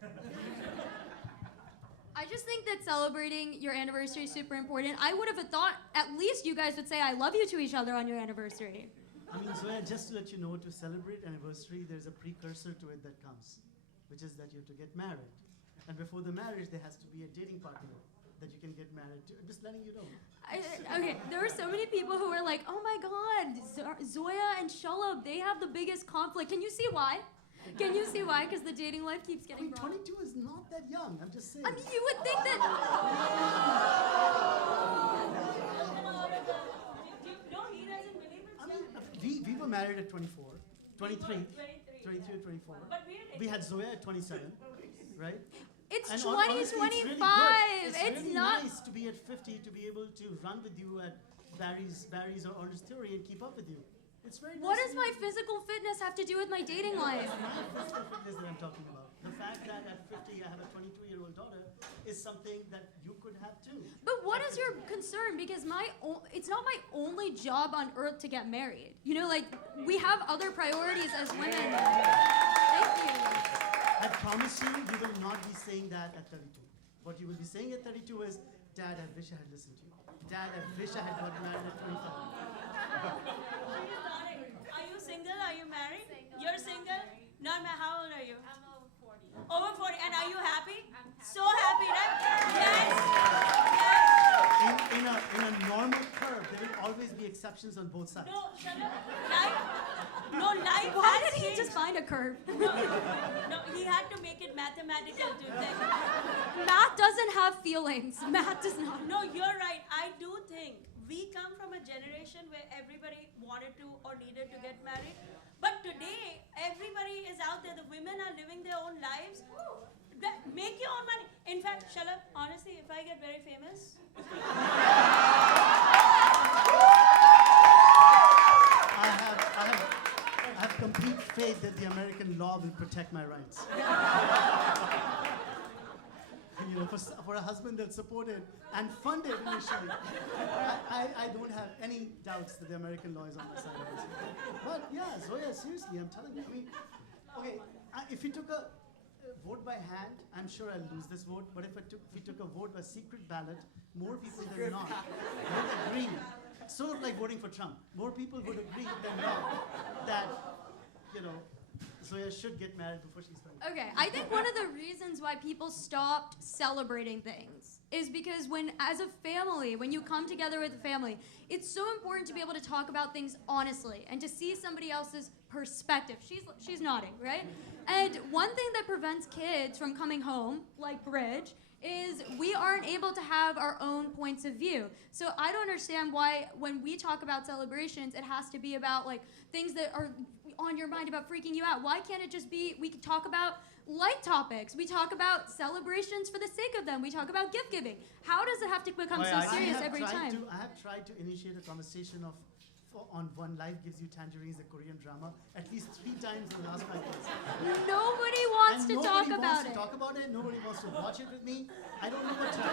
I just think that celebrating your anniversary is super important. I would have thought at least you guys would say I love you to each other on your anniversary. I mean, Zoya, just to let you know, to celebrate anniversary, there's a precursor to it that comes, which is that you have to get married. And before the marriage, there has to be a dating partner that you can get married to. I'm just letting you know. Okay, there were so many people who were like, oh my God, Zoya and Shalab, they have the biggest conflict. Can you see why? Can you see why? Because the dating life keeps I getting mean, wrong. 22 is not that young. I'm just saying. I mean, you would think that. No, he doesn't believe it. I mean, we were married at 24, 23, 23 or 24. But We had Zoya at 27, right? It's And 2025. It's It's really not. nice to be at 50 to be able to run with you at Barry's or Orange Theory and keep up with you. It's very nice. What to does be my able to- physical fitness have to do with my dating life? It's my physical fitness that I'm talking about. The fact that at 50 I have a 22-year-old daughter is something that you could have too. But what is your concern? Because it's not my only job on earth to get married. You know, like, we have other priorities as women. Thank you. I promise you, you will not be saying that at 32. What you will be saying at 32 is, Dad, I wish I had listened to you. Dad, I wish I had got married at 25. Are you single? Are you married? You're single? Not married. How old are you? I'm over 40. Over 40. And are you happy? I'm happy. So happy, right? Yes. In a normal curve, there will always be exceptions on both sides. No, shut up. Life Why has did he changed. just find a curve? No, he had to make it mathematical to think. Math doesn't have feelings. Math does not. No, you're right. I do think we come from a generation where everybody wanted to or needed to get married. But today, everybody is out there. The women are living their own lives. Make your own money. In fact, Shalab, honestly, if I get very famous, I have complete faith that the American law will protect my rights. You know, for a husband that's supported and funded initially, I don't have any doubts that the American law is on my side of this. But yeah, Zoya, seriously, I'm telling you. I mean, okay, if you took a vote by hand, I'm sure I'll lose this vote. But if we took a vote by secret ballot, more people than not would agree. Sort of like voting for Trump. More people would agree than not that, you know, Zoya should get married before she's 20. Okay, I think one of the reasons why people stopped celebrating things is because as a family, when you come together with a family, it's so important to be able to talk about things honestly and to see somebody else's perspective. She's nodding, right? And one thing that prevents kids from coming home, like Bridge, is we aren't able to have our own points of view. So I don't understand why when we talk about celebrations, it has to be about like things that are on your mind about freaking you out. Why can't it just be, we can talk about light topics. We talk about celebrations for the sake of them. We talk about gift giving. How does it have to become so serious every time? I have tried to initiate a conversation on One Life Gives You Tangerines, the Korean drama, at least 3 times in the last 5 years. Nobody wants And to talk nobody about wants it. to talk about it. Nobody wants to watch it with me. I don't know what to do.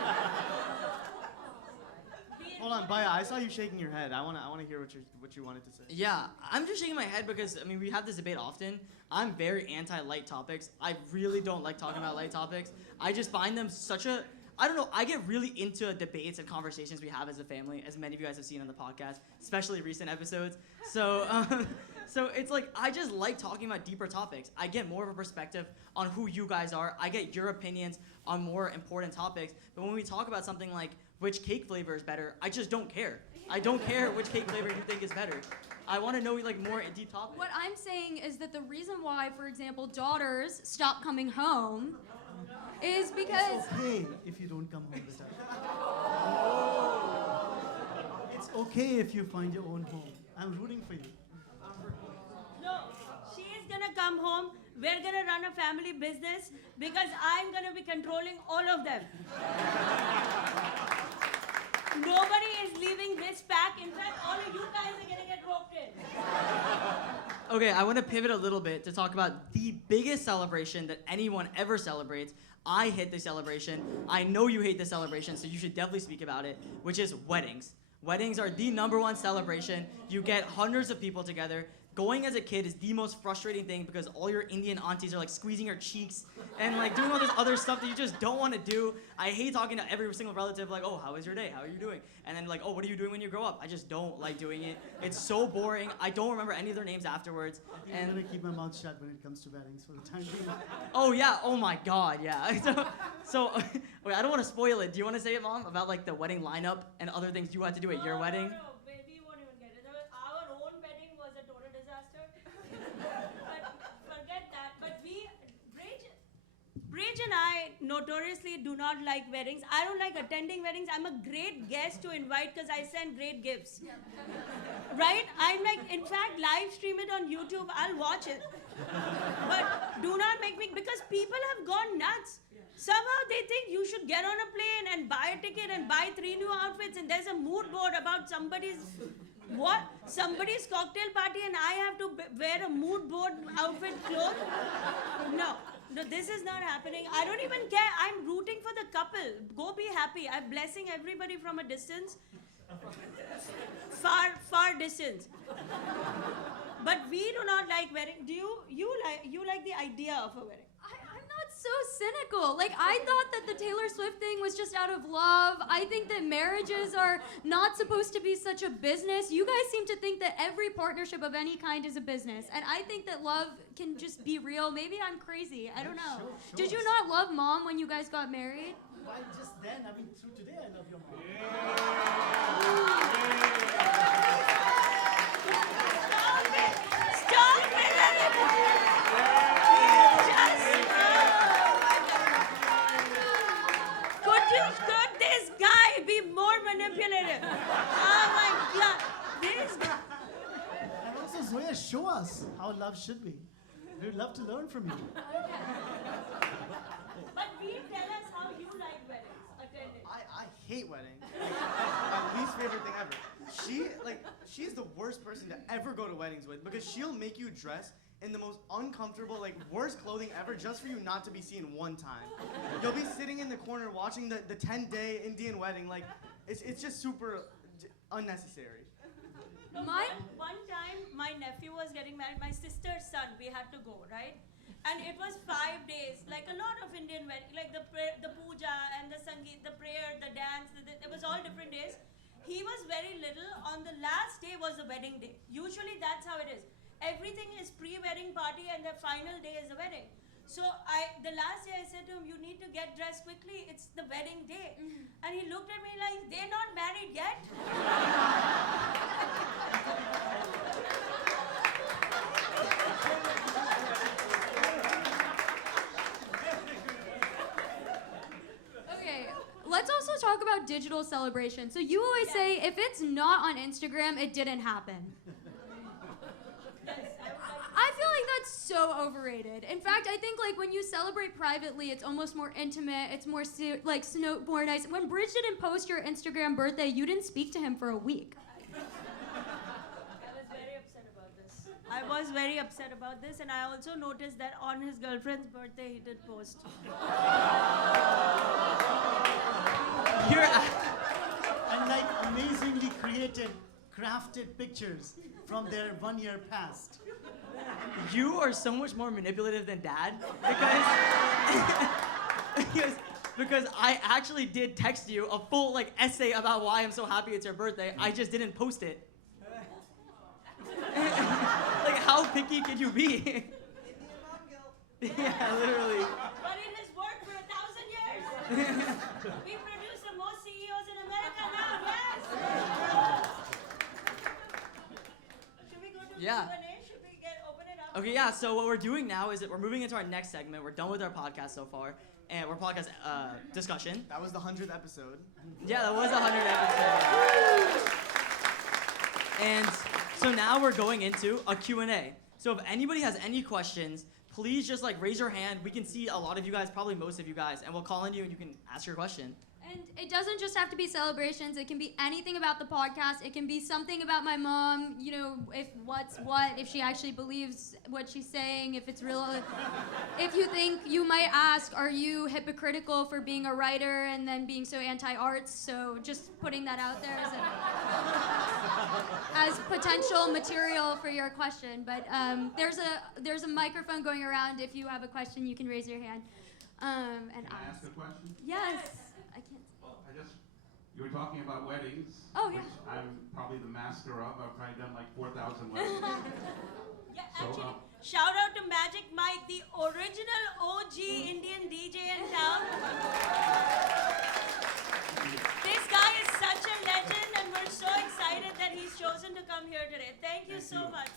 Hold on, Baya, I saw you shaking your head. I wanna hear what you wanted to say. Yeah, I'm just shaking my head because, I mean, we have this debate often. I'm very anti-light topics. I really don't like talking about light topics. I just find them I don't know, I get really into debates and conversations we have as a family, as many of you guys have seen on the podcast, especially recent episodes. So it's like, I just like talking about deeper topics. I get more of a perspective on who you guys are. I get your opinions on more important topics. But when we talk about something like which cake flavor is better, I just don't care. I don't care which cake flavor you think is better. I want to know like more deep topics. What I'm saying is that the reason why, for example, daughters stop coming home is because It's okay if you don't come home with us. It's okay if you find your own home. I'm rooting for you. No, she is gonna come home We're gonna run a family business because I'm gonna be controlling all of them. Nobody is leaving this pack. In fact, all of you guys are gonna get roped in. Okay, I want to pivot a little bit to talk about the biggest celebration that anyone ever celebrates. I hate this celebration. I know you hate this celebration, so you should definitely speak about it, which is weddings. Weddings are the #1 celebration. You get hundreds of people together. Going as a kid is the most frustrating thing because all your Indian aunties are like squeezing your cheeks and like doing all this other stuff that you just don't want to do. I hate talking to every single relative like, oh, how was your day? How are you doing? And then like, oh, what are you doing when you grow up? I just don't like doing it. It's so boring. I don't remember any of their names afterwards. I'm gonna keep my mouth shut when it comes to weddings for the time being. Oh yeah, oh my God, yeah. So okay, I don't want to spoil it. Do you want to say it, Mom, about like the wedding lineup and other things you had to do at your wedding? No, we won't even get it. Our own wedding was a total disaster. But forget that. But Bridge and I notoriously do not like weddings. I don't like attending weddings. I'm a great guest to invite because I send great gifts. Right? I'm like, in fact, live stream it on YouTube. I'll watch it. But do not make me, because people have gone nuts. Somehow they think you should get on a plane and buy a ticket and buy 3 new outfits, and there's a mood board about somebody's cocktail party, and I have to wear a mood board outfit clothes. No, this is not happening. I don't even care. I'm rooting for the couple. Go be happy. I'm blessing everybody from a distance. Far distance. But we do not like wedding. Do you like the idea of a wedding? I'm not so cynical. Like, I thought that the Taylor Swift thing was just out of love. I think that marriages are not supposed to be such a business. You guys seem to think that every partnership of any kind is a business. And I think that love can just be real. Maybe I'm crazy. I don't know. Sure. Did you not love Mom when you guys got married? Why just then? I mean, through today, I love your mom. Stop it! Could this guy be more manipulative? Oh my God, this guy. And also, Zoya, show us how love should be. We'd love to learn from you. But tell us how you like weddings, attending. I hate weddings. My least favorite thing ever. She's the worst person to ever go to weddings with because she'll make you dress in the most uncomfortable, worst clothing ever just for you not to be seen one time. You'll be sitting in the corner watching the 10-day Indian wedding. It's just super unnecessary. One time, my nephew was getting married, my sister's son, we had to go, right? And it was 5 days, like a lot of Indian weddings, like the puja and the sangeet, the prayer, the dance, it was all different days. He was very little. On the last day was the wedding day. Usually that's how it is. Everything is pre-wedding party and the final day is the wedding. So the last day I said to him, you need to get dressed quickly, it's the wedding day. And he looked at me like, they're not married yet? Okay, let's also talk about digital celebration. So you always say, if it's not on Instagram, it didn't happen. I feel like that's so overrated. In fact, I think when you celebrate privately, it's almost more intimate. It's more more nice. When Bridge didn't post your Instagram birthday, you didn't speak to him for a week. I was very upset about this, and I also noticed that on his girlfriend's birthday, he did post. And amazingly created, crafted pictures from their 1 year past. You are so much more manipulative than Dad because I actually did text you a full essay about why I'm so happy it's your birthday. I just didn't post it. How picky could you be? Indian mom guilt. Yeah, literally. But it has worked for 1,000 years. We produce the most CEOs in America now, yes? Should we go to Yeah. Q&A? Should we open it up? Okay, yeah, so what we're doing now is that we're moving into our next segment. We're done with our podcast so far, and we're podcast discussion. That was the 100th episode. Yeah, that was 100 episode. And so now we're going into a Q&A. So if anybody has any questions, please just like raise your hand. We can see a lot of you guys, probably most of you guys, and we'll call on you and you can ask your question. And it doesn't just have to be celebrations. It can be anything about the podcast. It can be something about my mom, you know, if what's what, if she actually believes what she's saying, if it's real. If you think, you might ask, are you hypocritical for being a writer and then being so anti-arts? So just putting that out there as potential material for your question. But there's a microphone going around. If you have a question, you can raise your hand and Can I ask a question? Yes. I can't. Well, you were talking about weddings, Oh, yeah. which I'm probably the master of. I've probably done like 4,000 weddings. Yeah, So, actually, shout out to Magic Mike, the original OG Indian DJ in town. This guy is such a legend, and we're so excited that he's chosen to come here today. Thank you so much.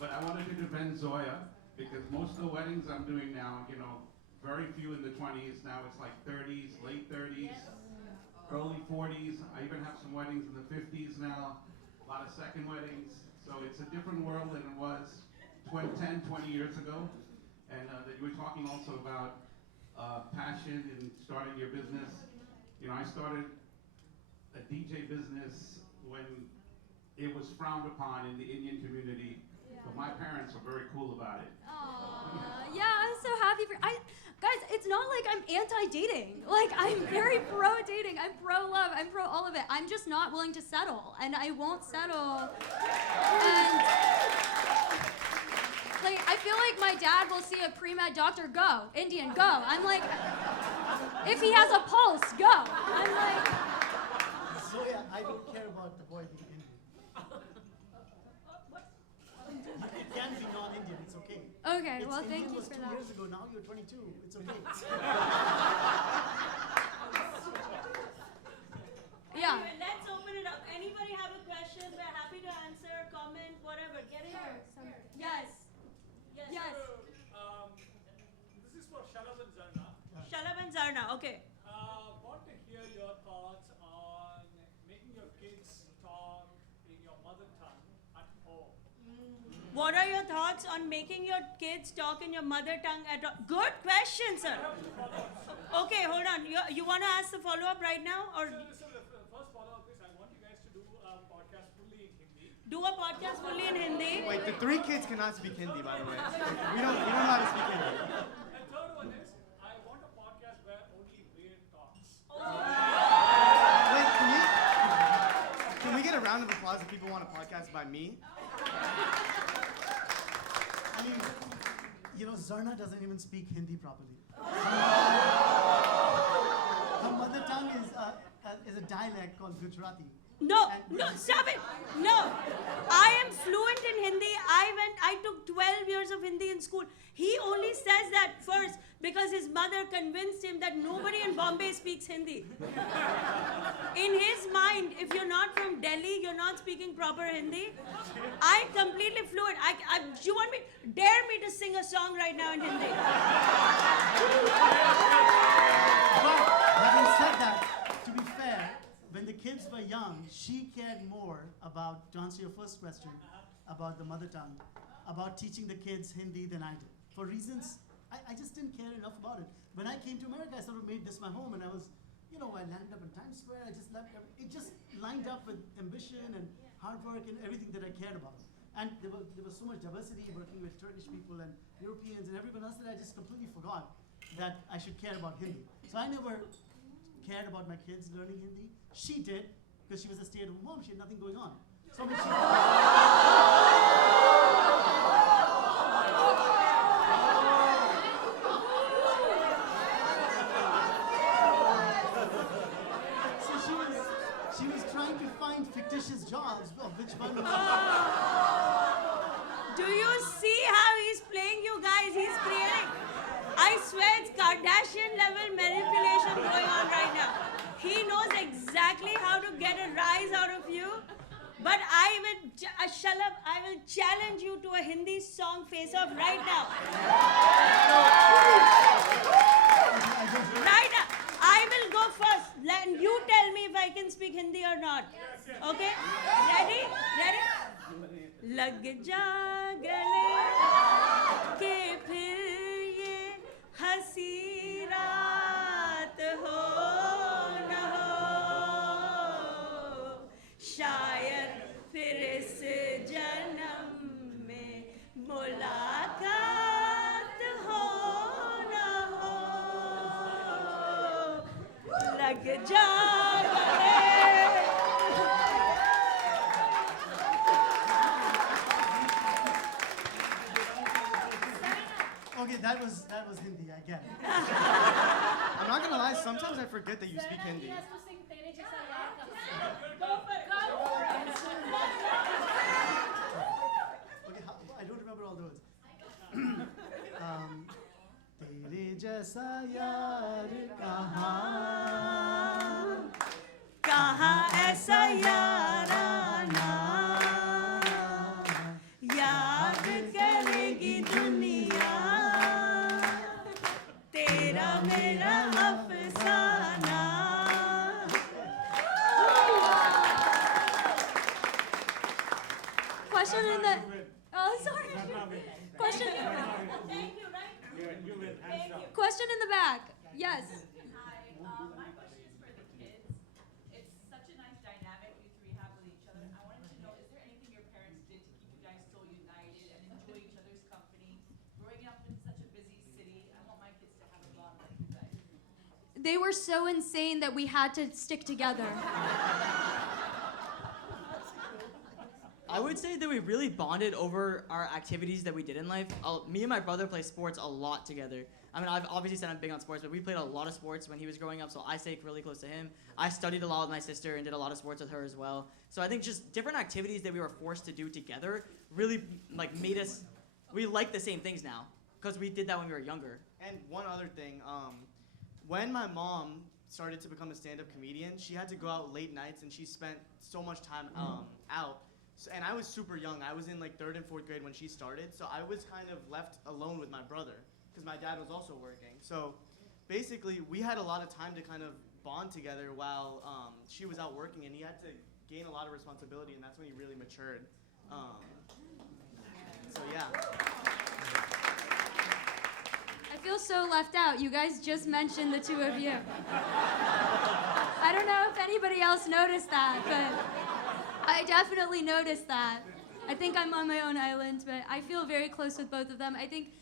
But I wanted to defend Zoya because most of the weddings I'm doing now, you know, very few in the 20s. Now it's like 30s, late 30s, early 40s. I even have some weddings in the 50s now. A lot of second weddings. So it's a different world than it was 10, 20 years ago. And that you were talking also about passion in starting your business. You know, I started a DJ business when it was frowned upon in the Indian community. But my parents were very cool about it. Aww, yeah, I'm so happy for guys, it's not like I'm anti-dating. Like, I'm very pro-dating. I'm pro-love. I'm pro all of it. I'm just not willing to settle, and I won't settle. And like, I feel like my dad will see a pre-med doctor, go, Indian, go. I'm like, if he has a pulse, go. I'm like, So yeah, I don't care about the boy being Indian. It can be non-Indian, it's okay. okay, It's well, Indian thank you was for 2 that. years ago, now you're 22, it's okay. Yeah. Anyway, let's open it up. Anybody have a question? We're happy to answer, comment, whatever. Get in here. Yes. Yes. Yes. This is for Shalab and Zarna. Shalab and Zarna, okay. Want to hear your thoughts on making your kids talk in your mother tongue at home. What are your thoughts on making your kids talk in your mother tongue at all? Good question, sir. Okay, hold on. You want to ask the follow-up right now? Or So the first follow-up is I want you guys to do a podcast fully in Hindi. do a podcast fully in Hindi? Wait, the 3 kids cannot speak Hindi, by the way. We don't know how to speak Hindi. And third one is I want a podcast where only Ved talks. Wait, can we get a round of applause if people want a podcast by me? I mean, you know, Zarna doesn't even speak Hindi properly. Her mother tongue is a dialect called Gujarati. No, And- no, stop it. No. I am fluent in Hindi. I took 12 years of Hindi in school. He only says that first because his mother convinced him that nobody in Bombay speaks Hindi. In his mind, if you're not from Delhi, you're not speaking proper Hindi. I'm completely fluent. You want me, dare me to sing a song right now in Hindi. But having said that, to be fair, when the kids were young, she cared more about, to answer your first question, about the mother tongue, about teaching the kids Hindi than I did. For reasons, I just didn't care enough about it. When I came to America, I sort of made this my home, and I was, you know, I landed up in Times Square, I just left, it just lined up with ambition and hard work and everything that I cared about. And there was so much diversity working with Turkish people and Europeans and everyone else that I just completely forgot that I should care about Hindi. So I never cared about my kids learning Hindi. She did, because she was a stay-at-home mom, she had nothing going on. So when she she was trying to find fictitious jobs, of which one was Do you see how he's playing you guys? He's creating. I swear it's Kardashian level manipulation going on right now. He knows exactly how to get a rise out of you. But I will, Shalab, I will challenge you to a Hindi song face-off right now. Right now. I will go first. You tell me if I can speak Hindi or not. Okay? Ready? Ready? Lag ja gale ke phir Okay, that was Hindi. I get it. I'm not gonna lie, sometimes I forget that you speak Hindi. He has to sing Tere Jaisa Yaar Ka. Okay, I don't remember all the words. तेरे जैसा यार कहाँ कहाँ ऐसा याराना याद करेगी दुनिया तेरा मेरा अफसाना. Question in the. Oh, sorry. Question. Thank you, right? You win, hands down. Question in the back. Yes. Hi, my question is for the kids. It's such a nice dynamic you three have with each other. I wanted to know, is there anything your parents did to keep you guys so united and enjoy each other's company? Growing up in such a busy city, I want my kids to have a bond like you guys. They were so insane that we had to stick together. I would say that we really bonded over our activities that we did in life. Me and my brother play sports a lot together. I mean, I've obviously said I'm big on sports, but we played a lot of sports when he was growing up, so I stayed really close to him. I studied a lot with my sister and did a lot of sports with her as well. So I think just different activities that we were forced to do together really made us, we like the same things now because we did that when we were younger. And one other thing, when my mom started to become a stand-up comedian, she had to go out late nights and she spent so much time out. So, and I was super young. I was in like 3rd and 4th grade when she started, so I was kind of left alone with my brother because my dad was also working. So basically, we had a lot of time to kind of bond together while she was out working, and he had to gain a lot of responsibility, and that's when he really matured. So yeah. I feel so left out. You guys just mentioned the two of you. I don't know if anybody else noticed that, but I definitely noticed that. I think I'm on my own island, but I feel very close with both of them. I think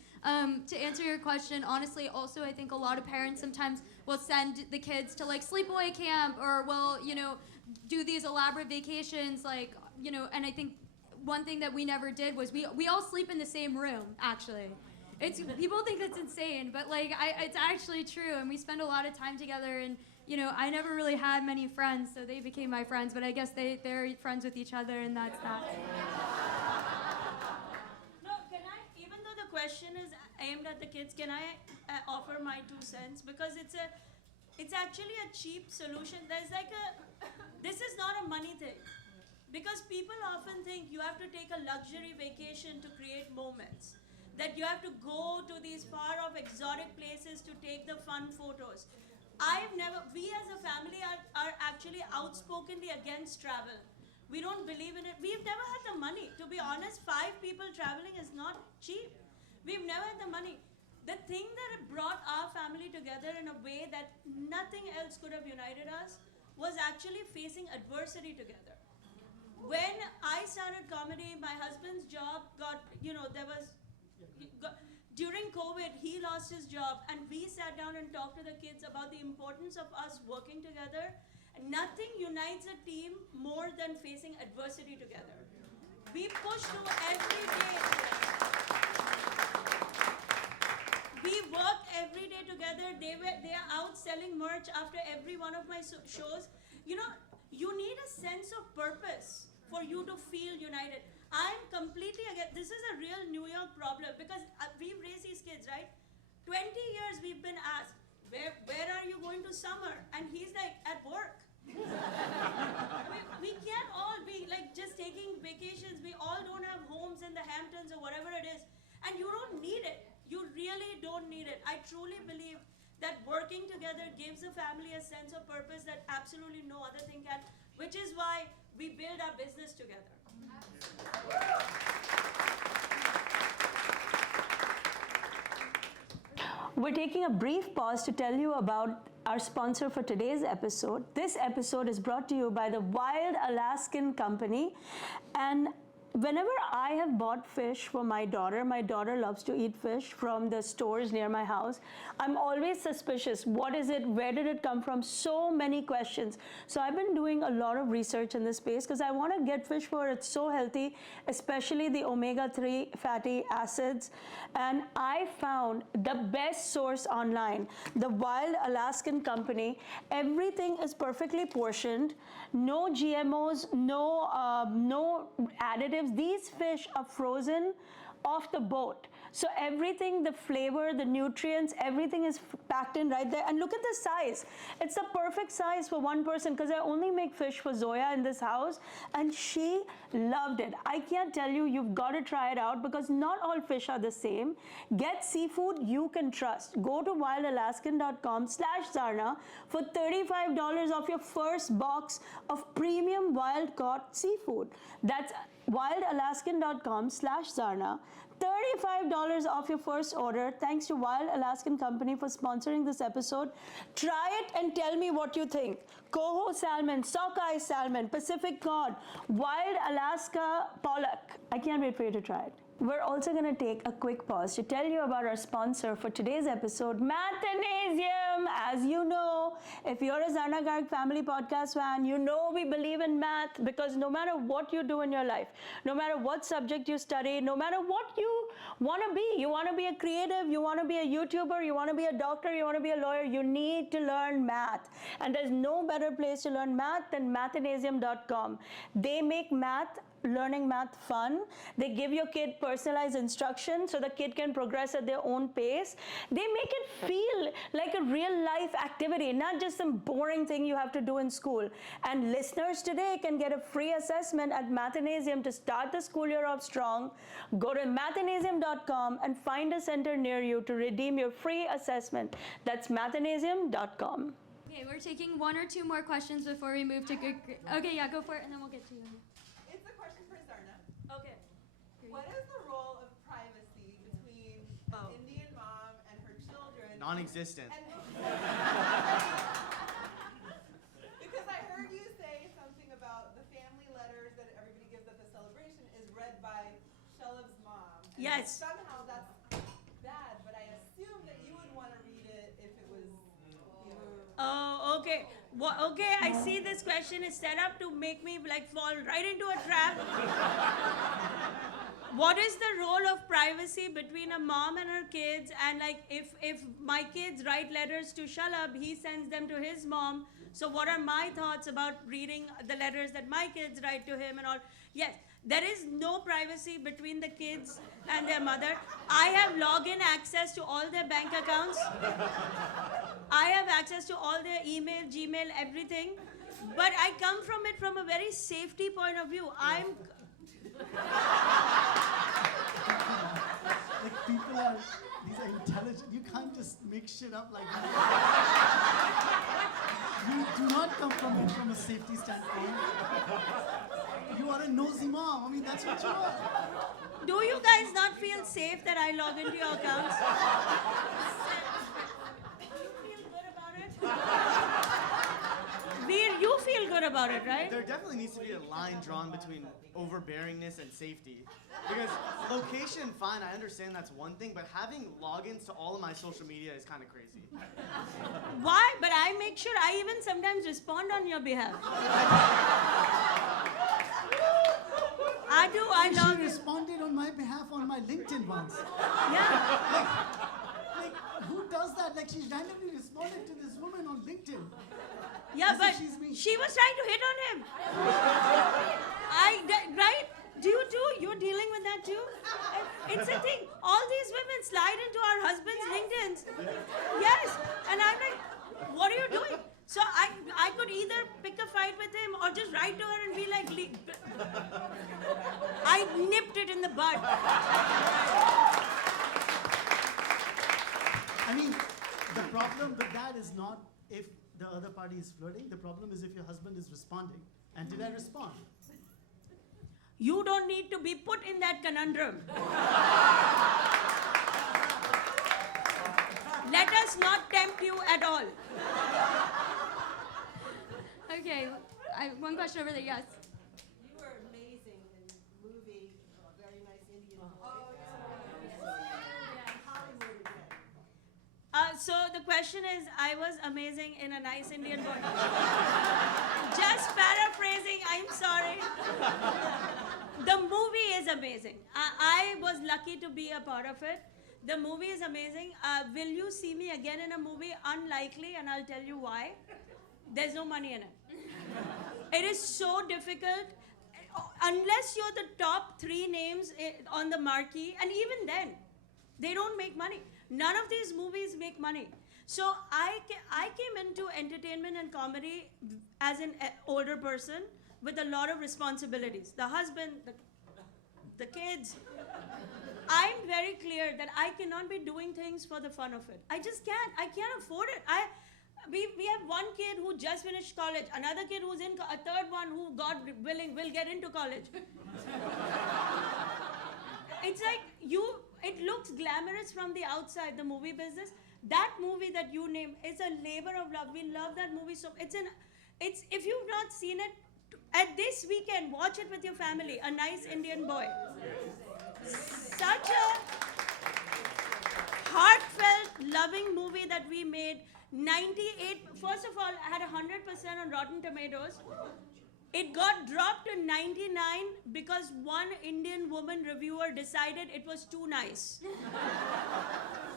to answer your question, honestly, also I think a lot of parents sometimes will send the kids to like sleepaway camp or will, do these elaborate vacations, and I think one thing that we never did was we all sleep in the same room, actually. People think that's insane, but it's actually true, and we spend a lot of time together, and I never really had many friends, so they became my friends, but I guess they're friends with each other, and that's that. No, can I, even though the question is aimed at the kids, can I offer my 2 cents? Because it's actually a cheap solution. This is not a money thing. Because people often think you have to take a luxury vacation to create moments. That you have to go to these far off exotic places to take the fun photos. We as a family are actually outspokenly against travel. We don't believe in it. We've never had the money. To be honest, 5 people traveling is not cheap. We've never had the money. The thing that brought our family together in a way that nothing else could have united us was actually facing adversity together. When I started comedy, my husband's job during COVID, he lost his job, and we sat down and talked to the kids about the importance of us working together. And nothing unites a team more than facing adversity together. We push through every day. We work every day together. They are out selling merch after every one of my shows. You need a sense of purpose for you to feel united. I'm completely against. This is a real New York problem because we've raised these kids, right? 20 years we've been asked, where are you going to summer? And he's like, at work. we can't all be like just taking vacations. We all don't have homes in the Hamptons or whatever it is. And you don't need it. You really don't need it. I truly believe that working together gives a family a sense of purpose that absolutely no other thing can, which is why we build our business together. We're taking a brief pause to tell you about our sponsor for today's episode. This episode is brought to you by the Wild Alaskan Company, and whenever I have bought fish for my daughter loves to eat fish from the stores near my house. I'm always suspicious. What is it? Where did it come from? So many questions. So I've been doing a lot of research in this space because I want to get fish for it's so healthy, especially the omega-3 fatty acids. And I found the best source online, the Wild Alaskan Company. Everything is perfectly portioned, no GMOs, no additives. These fish are frozen off the boat. So everything, the flavor, the nutrients, everything is packed in right there. And look at the size. It's the perfect size for one person because I only make fish for Zoya in this house and she loved it. I can't tell you, you've got to try it out because not all fish are the same. Get seafood you can trust. Go to wildalaskan.com/Zarna for $35 off your first box of premium wild caught seafood. That's wildalaskan.com/Zarna. $35 off your first order. Thanks to Wild Alaskan Company for sponsoring this episode. Try it and tell me what you think. Coho salmon, sockeye salmon, Pacific cod, Wild Alaska pollock. I can't wait for you to try it. We're also going to take a quick pause to tell you about our sponsor for today's episode, Mathanasium. As you know, if you're a Zarna Garg family podcast fan, you know we believe in math because no matter what you do in your life, no matter what subject you study, no matter what you want to be a creative, you want to be a YouTuber, you want to be a doctor, you want to be a lawyer, you need to learn math. And there's no better place to learn math than mathanasium.com. They make learning math fun. They give your kid personalized instruction so the kid can progress at their own pace. They make it feel like a real life activity, not just some boring thing you have to do in school. And listeners today can get a free assessment at Mathanasium to start the school year off strong. Go to mathanasium.com and find a center near you to redeem your free assessment. That's mathanasium.com. Okay, we're taking one or two more questions before we move to good. Okay, yeah, go for it, and then we'll get to you. It's a question for Zarna. Okay. What is the role of privacy between an Indian mom and her children? Non-existent. Because I heard you say something about the family letters that everybody gives at the celebration is read by Shalab's mom. And Yes. somehow that's bad, but I assume that you would want to read it if it was you. Oh, okay. Okay, I see this question is set up to make me fall right into a trap. What is the role of privacy between a mom and her kids? And if my kids write letters to Shalab, he sends them to his mom. So what are my thoughts about reading the letters that my kids write to him and all? Yes, there is no privacy between the kids and their mother. I have login access to all their bank accounts. I have access to all their email, Gmail, everything. But I come from it from a very safety point of view. These are intelligent. You can't just make shit up like that. You do not come from it from a safety standpoint. You are a nosy mom. I mean, that's what you are. Do you guys not feel safe that I log into your accounts? Do you feel good about it? Veer, you feel good about it, right? There definitely needs to be a line drawn between overbearingness and safety. Because location, fine, I understand that's one thing, but having logins to all of my social media is kind of crazy. Why? But I make sure I even sometimes respond on your behalf. I do. She responded on my behalf on my LinkedIn once. Yeah. Like, who does that? Like, she randomly responded to this woman on LinkedIn. Yeah, As if but she's me. she was trying to hit on him. Right? Do you too? You're dealing with that too? It's a thing. All these women slide into our husbands' LinkedIns. Yes. And I'm like, what are you doing? So I could either pick a fight with him or just write to her and be like, I nipped it in the bud. I mean, the problem with that is not if the other party is flirting. The problem is if your husband is responding. And did I respond? You don't need to be put in that conundrum. Let us not tempt you at all. Okay, one question over there, yes. You were amazing in moving So the question is, I was amazing in A Nice Indian Boy. Just paraphrasing, I'm sorry. The movie is amazing. I was lucky to be a part of it. The movie is amazing. Will you see me again in a movie? Unlikely, and I'll tell you why. There's no money in it. It is so difficult. Unless you're the top 3 names on the marquee, and even then, they don't make money. None of these movies make money. So I came into entertainment and comedy as an older person with a lot of responsibilities. The husband, the kids. I'm very clear that I cannot be doing things for the fun of it. I just can't. I can't afford it. We have one kid who just finished college, another kid who's in, a third one who, God willing, will get into college. It's like it looks glamorous from the outside, the movie business. That movie that you name is a labor of love. We love that movie so. If you've not seen it, at this weekend, watch it with your family. A Nice Indian Boy. Such a heartfelt, loving movie that we made. 98, first of all, had 100% on Rotten Tomatoes. It got dropped to 99 because one Indian woman reviewer decided it was too nice.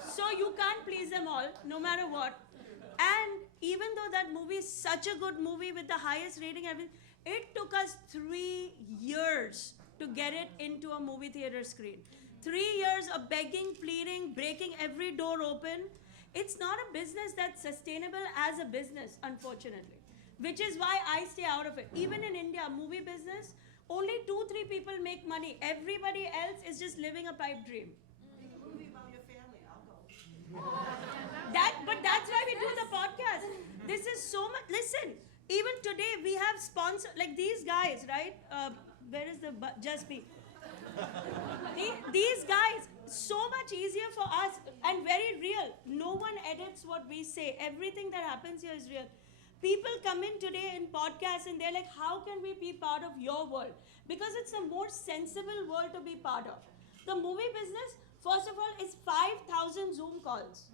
So you can't please them all, no matter what. And even though that movie is such a good movie with the highest rating, it took us 3 years to get it into a movie theater screen. 3 years of begging, pleading, breaking every door open. It's not a business that's sustainable as a business, unfortunately. Which is why I stay out of it. Even in India, movie business, only 2-3 people make money. Everybody else is just living a pipe dream. Make a movie about your family. I'll go. But that's why we do the podcast. This is so much. Listen, even today we have sponsors like these guys, right? Where is the Just Be? These guys, so much easier for us and very real. No one edits what we say. Everything that happens here is real. People come in today in podcasts and they're like, how can we be part of your world? Because it's a more sensible world to be part of. The movie business, first of all, is 5,000 Zoom calls.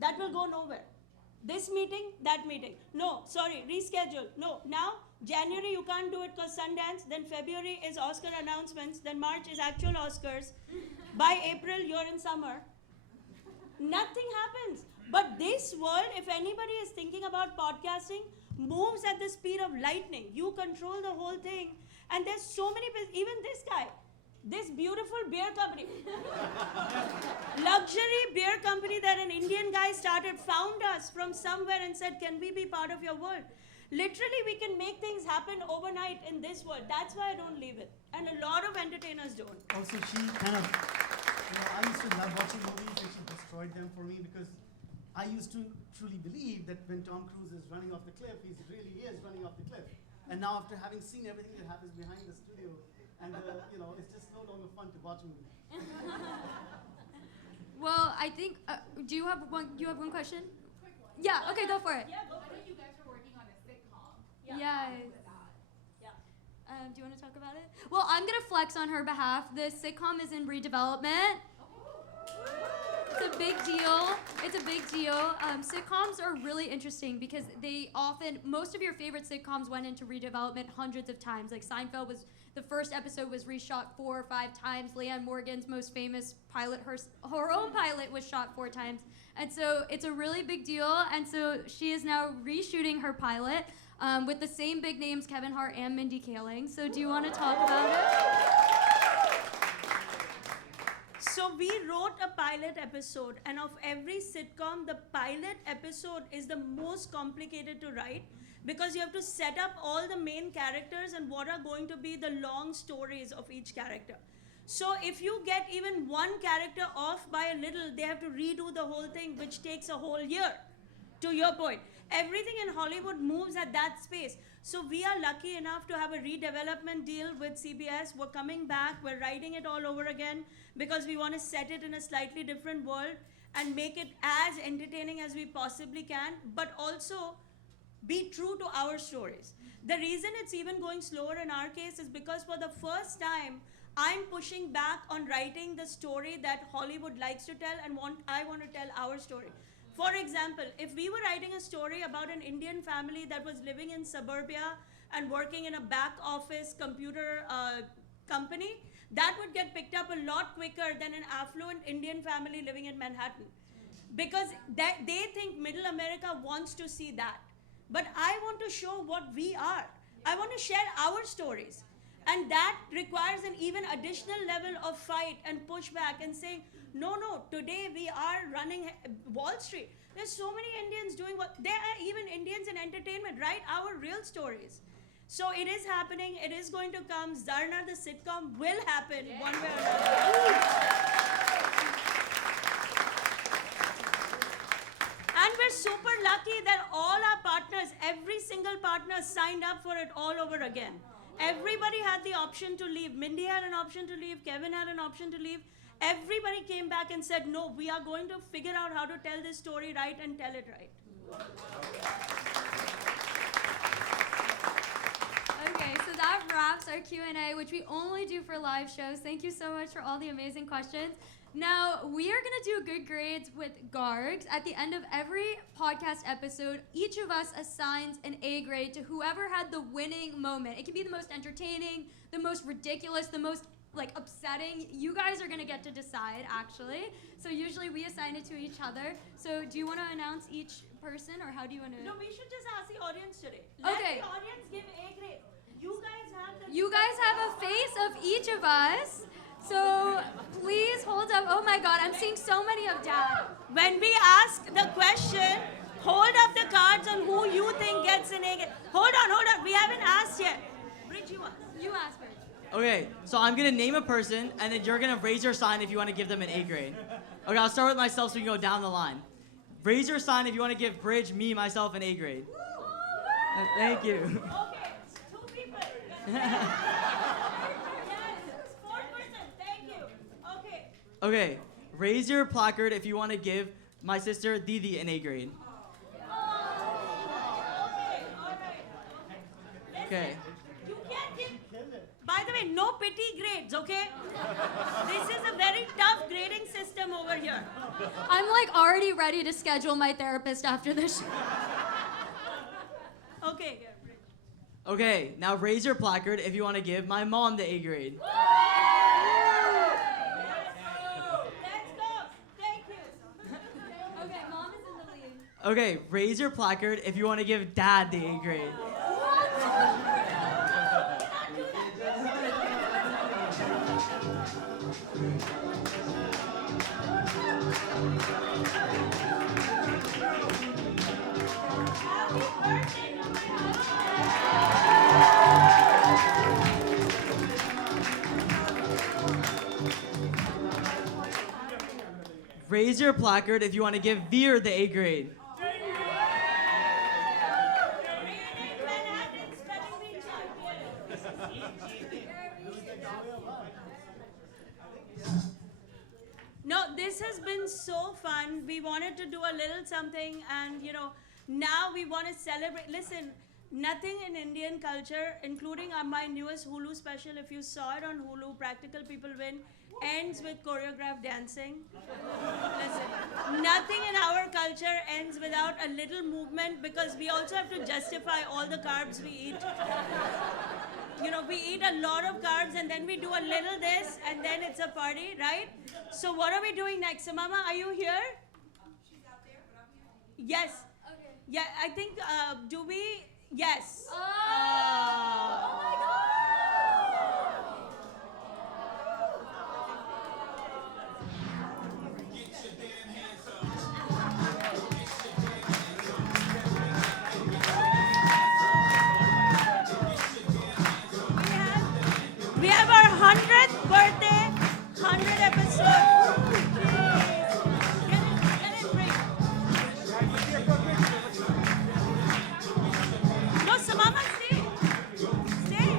That will go nowhere. This meeting, that meeting. No, sorry, reschedule. No, now, January you can't do it because Sundance. Then February is Oscar announcements. Then March is actual Oscars. By April, you're in summer. Nothing happens. But this world, if anybody is thinking about podcasting, moves at the speed of lightning. You control the whole thing. And there's so many, even this guy, this beautiful beer company, luxury beer company that an Indian guy started, found us from somewhere and said, can we be part of your world? Literally, we can make things happen overnight in this world. That's why I don't leave it. And a lot of entertainers don't. Also, she kind of, I used to love watching movies and she destroyed them for me because I used to truly believe that when Tom Cruise is running off the cliff, he really is running off the cliff. And now after having seen everything that happens behind the studio, and it's just no longer fun to watch a movie. Well, I think, do you have one question? Quick one. Yeah, okay, go for it. Yeah, I think you guys are working on a sitcom. Yes. Yeah. Do you want to talk about it? Well, I'm going to flex on her behalf. The sitcom is in redevelopment. It's a big deal. It's a big deal. Sitcoms are really interesting because most of your favorite sitcoms went into redevelopment hundreds of times. Like Seinfeld the first episode was reshot 4 or 5 times. Leanne Morgan's most famous pilot, her own pilot was shot 4 times. And so it's a really big deal. And so she is now reshooting her pilot with the same big names, Kevin Hart and Mindy Kaling. So do you want to talk about it? So we wrote a pilot episode, and of every sitcom, the pilot episode is the most complicated to write because you have to set up all the main characters and what are going to be the long stories of each character. So if you get even one character off by a little, they have to redo the whole thing, which takes a whole year, to your point. Everything in Hollywood moves at that space. So we are lucky enough to have a redevelopment deal with CBS. We're coming back. We're writing it all over again because we want to set it in a slightly different world and make it as entertaining as we possibly can, but also be true to our stories. The reason it's even going slower in our case is because for the first time, I'm pushing back on writing the story that Hollywood likes to tell and I want to tell our story. For example, if we were writing a story about an Indian family that was living in suburbia and working in a back office computer company, that would get picked up a lot quicker than an affluent Indian family living in Manhattan. Because they think middle America wants to see that. But I want to show what we are. I want to share our stories. And that requires an even additional level of fight and pushback and saying, no, today we are running Wall Street. There's so many Indians doing what, there are even Indians in entertainment, right? Our real stories. So it is happening, it is going to come. Zarna the sitcom will happen one way or another. And we're super lucky that all our partners, every single partner signed up for it all over again. Everybody had the option to leave. Mindy had an option to leave. Kevin had an option to leave. Everybody came back and said, no, we are going to figure out how to tell this story right and tell it right. Okay, so that wraps our Q&A, which we only do for live shows. Thank you so much for all the amazing questions. Now, we are going to do good grades with Gargs. At the end of every podcast episode, each of us assigns an A grade to whoever had the winning moment. It can be the most entertaining, the most ridiculous, the most upsetting. You guys are going to get to decide, actually. So usually we assign it to each other. So do you want to announce each person, or how do you want to? No, we should just ask the audience today. Okay. Let the audience give A grade. You guys have a face of each of us. So please hold up. Oh my God, I'm seeing so many of Dad. When we ask the question, hold up the cards on who you think gets an A grade. Hold on. We haven't asked yet. Bridge, you ask. You ask first. Okay, so I'm gonna name a person, and then you're gonna raise your sign if you want to give them an A grade. Okay, I'll start with myself so we can go down the line. Raise your sign if you want to give Bridge, me, myself an A grade. Thank you. Okay, 2 people. Yes, 4th person. Thank you. Okay. Okay, raise your placard if you want to give my sister Didi an A grade. Okay, all right. Okay. You can't give. By the way, no pity grades, okay? This is a very tough grading system over here. I'm already ready to schedule my therapist after this show. Okay. Okay, now raise your placard if you want to give my mom the A grade. Let's go. Thank you. Okay, Mom is in the lead. Okay, raise your placard if you want to give Dad the A grade. Raise your placard if you want to give Veer the A grade. No, this has been so fun. We wanted to do a little something, and now we want to celebrate. Listen, nothing in Indian culture, including my newest Hulu special, if you saw it on Hulu, Practical People Win, ends with choreographed dancing. Listen, nothing in our culture ends without a little movement, because we also have to justify all the carbs we eat. We eat a lot of carbs, and then we do a little this, and then it's a party, right? So what are we doing next? So Mama, are you here? She's out there, but I'm here. Yes. Okay. Yeah, I think, do we? Yes. Oh my God! We have our 100th birthday, 100 episode. Get it, bring. No, Samama, stay. Stay.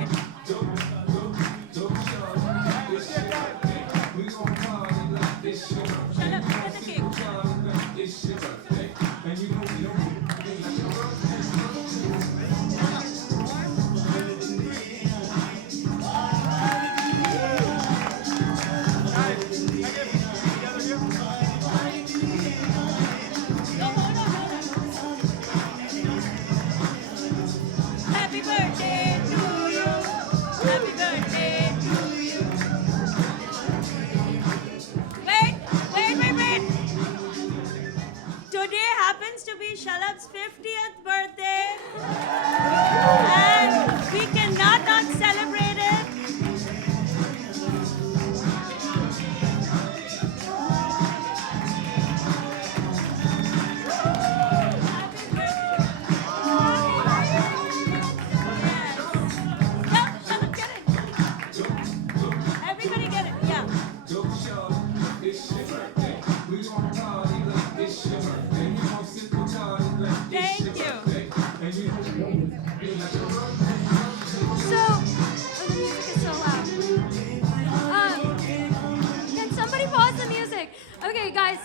Okay, guys,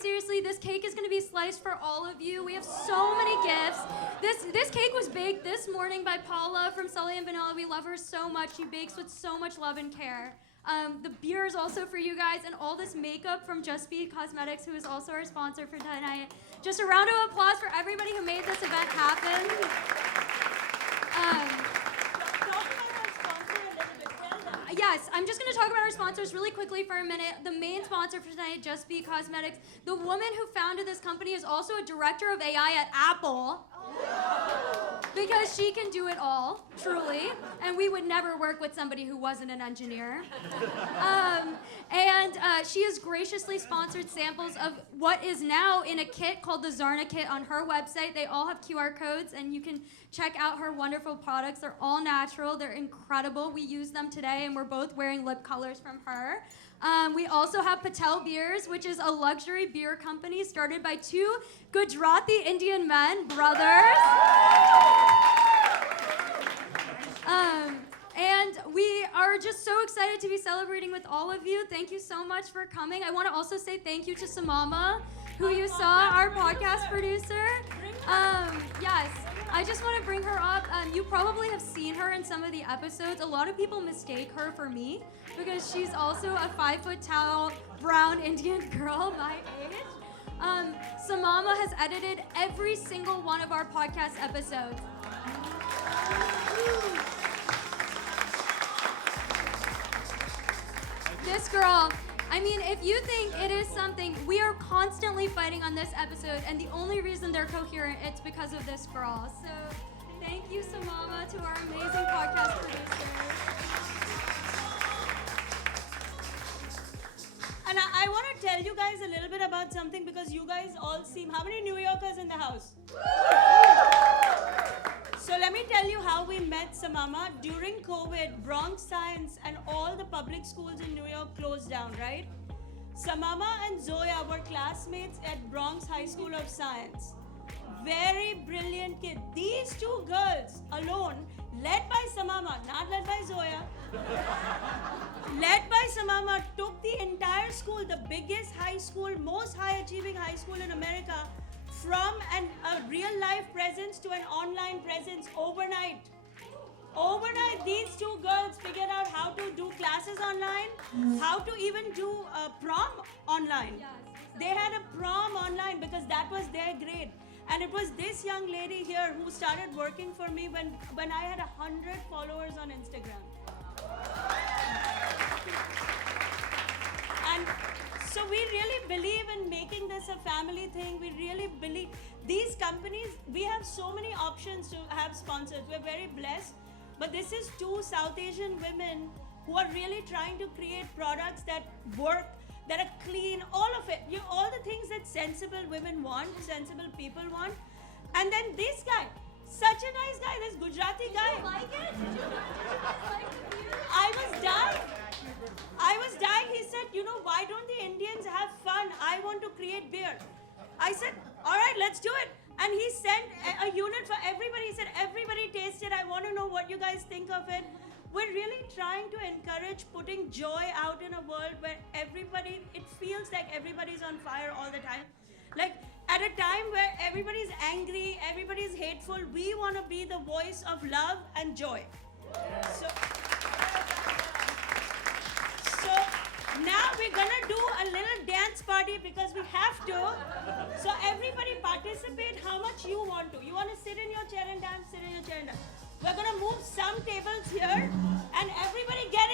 seriously, this cake is gonna be sliced for all of you. We have so many gifts. This cake was baked this morning by Paula from Sully and Vanilla. We love her so much. She bakes with so much love and care. The beer is also for you guys, and all this makeup from Just Be Cosmetics, who is also our sponsor for tonight. Just a round of applause for everybody who made this event happen. Yes, I'm just going to talk about our sponsors really quickly for a minute. The main sponsor for tonight, Just Be Cosmetics. The woman who founded this company is also a director of AI at Apple. Because she can do it all, truly. And we would never work with somebody who wasn't an engineer. She has graciously sponsored samples of what is now in a kit called the Zarna kit on her website. They all have QR codes, and you can check out her wonderful products. They're all natural. They're incredible. We use them today, and we're both wearing lip colors from her. We also have Patel Beers, which is a luxury beer company started by two Gujarati Indian men, brothers. And we are just so excited to be celebrating with all of you. Thank you so much for coming. I want to also say thank you to Samama, who you saw, our podcast producer. Yes, I just want to bring her up. You probably have seen her in some of the episodes. A lot of people mistake her for me because she's also a 5-foot-tall brown Indian girl my age. Samama has edited every single one of our podcast episodes. This girl, I mean, if you think it is something, we are constantly fighting on this episode, and the only reason they're coherent, it's because of this girl. So thank you, Samama, to our amazing podcast producers. And I want to tell you guys a little bit about something because you guys all seem... How many New Yorkers in the house? So let me tell you how we met Samama. During COVID, Bronx Science and all the public schools in New York closed down, right? Samama and Zoya were classmates at Bronx High School of Science. Very brilliant kid. These two girls alone, led by Samama, not led by Zoya, led by Samama, took the entire school, the biggest high school, most high-achieving high school in America, from a real-life presence to an online presence overnight. Overnight, these two girls figured out how to do classes online, how to even do prom online. They had a prom online because that was their grade. And it was this young lady here who started working for me when I had 100 followers on Instagram. And so we really believe in making this a family thing. We really believe these companies, we have so many options to have sponsors. We're very blessed. But this is two South Asian women who are really trying to create products that work, that are clean, all of it. All the things that sensible women want, sensible people want. And then this guy, such a nice guy, this Gujarati guy. Did you like it? Did you like the beer? I was dying. He said, why don't the Indians have fun? I want to create beer. I said, all right, let's do it. And he sent a unit for everybody. He said, everybody taste it. I want to know what you guys think of it. We're really trying to encourage putting joy out in a world where it feels like everybody's on fire all the time. Like at a time where everybody's angry, everybody's hateful, we want to be the voice of love and joy. So now we're gonna do a little dance party because we have to. So everybody participate how much you want to. You want to sit in your chair and dance, sit in your chair and dance. We're gonna move some tables here and everybody get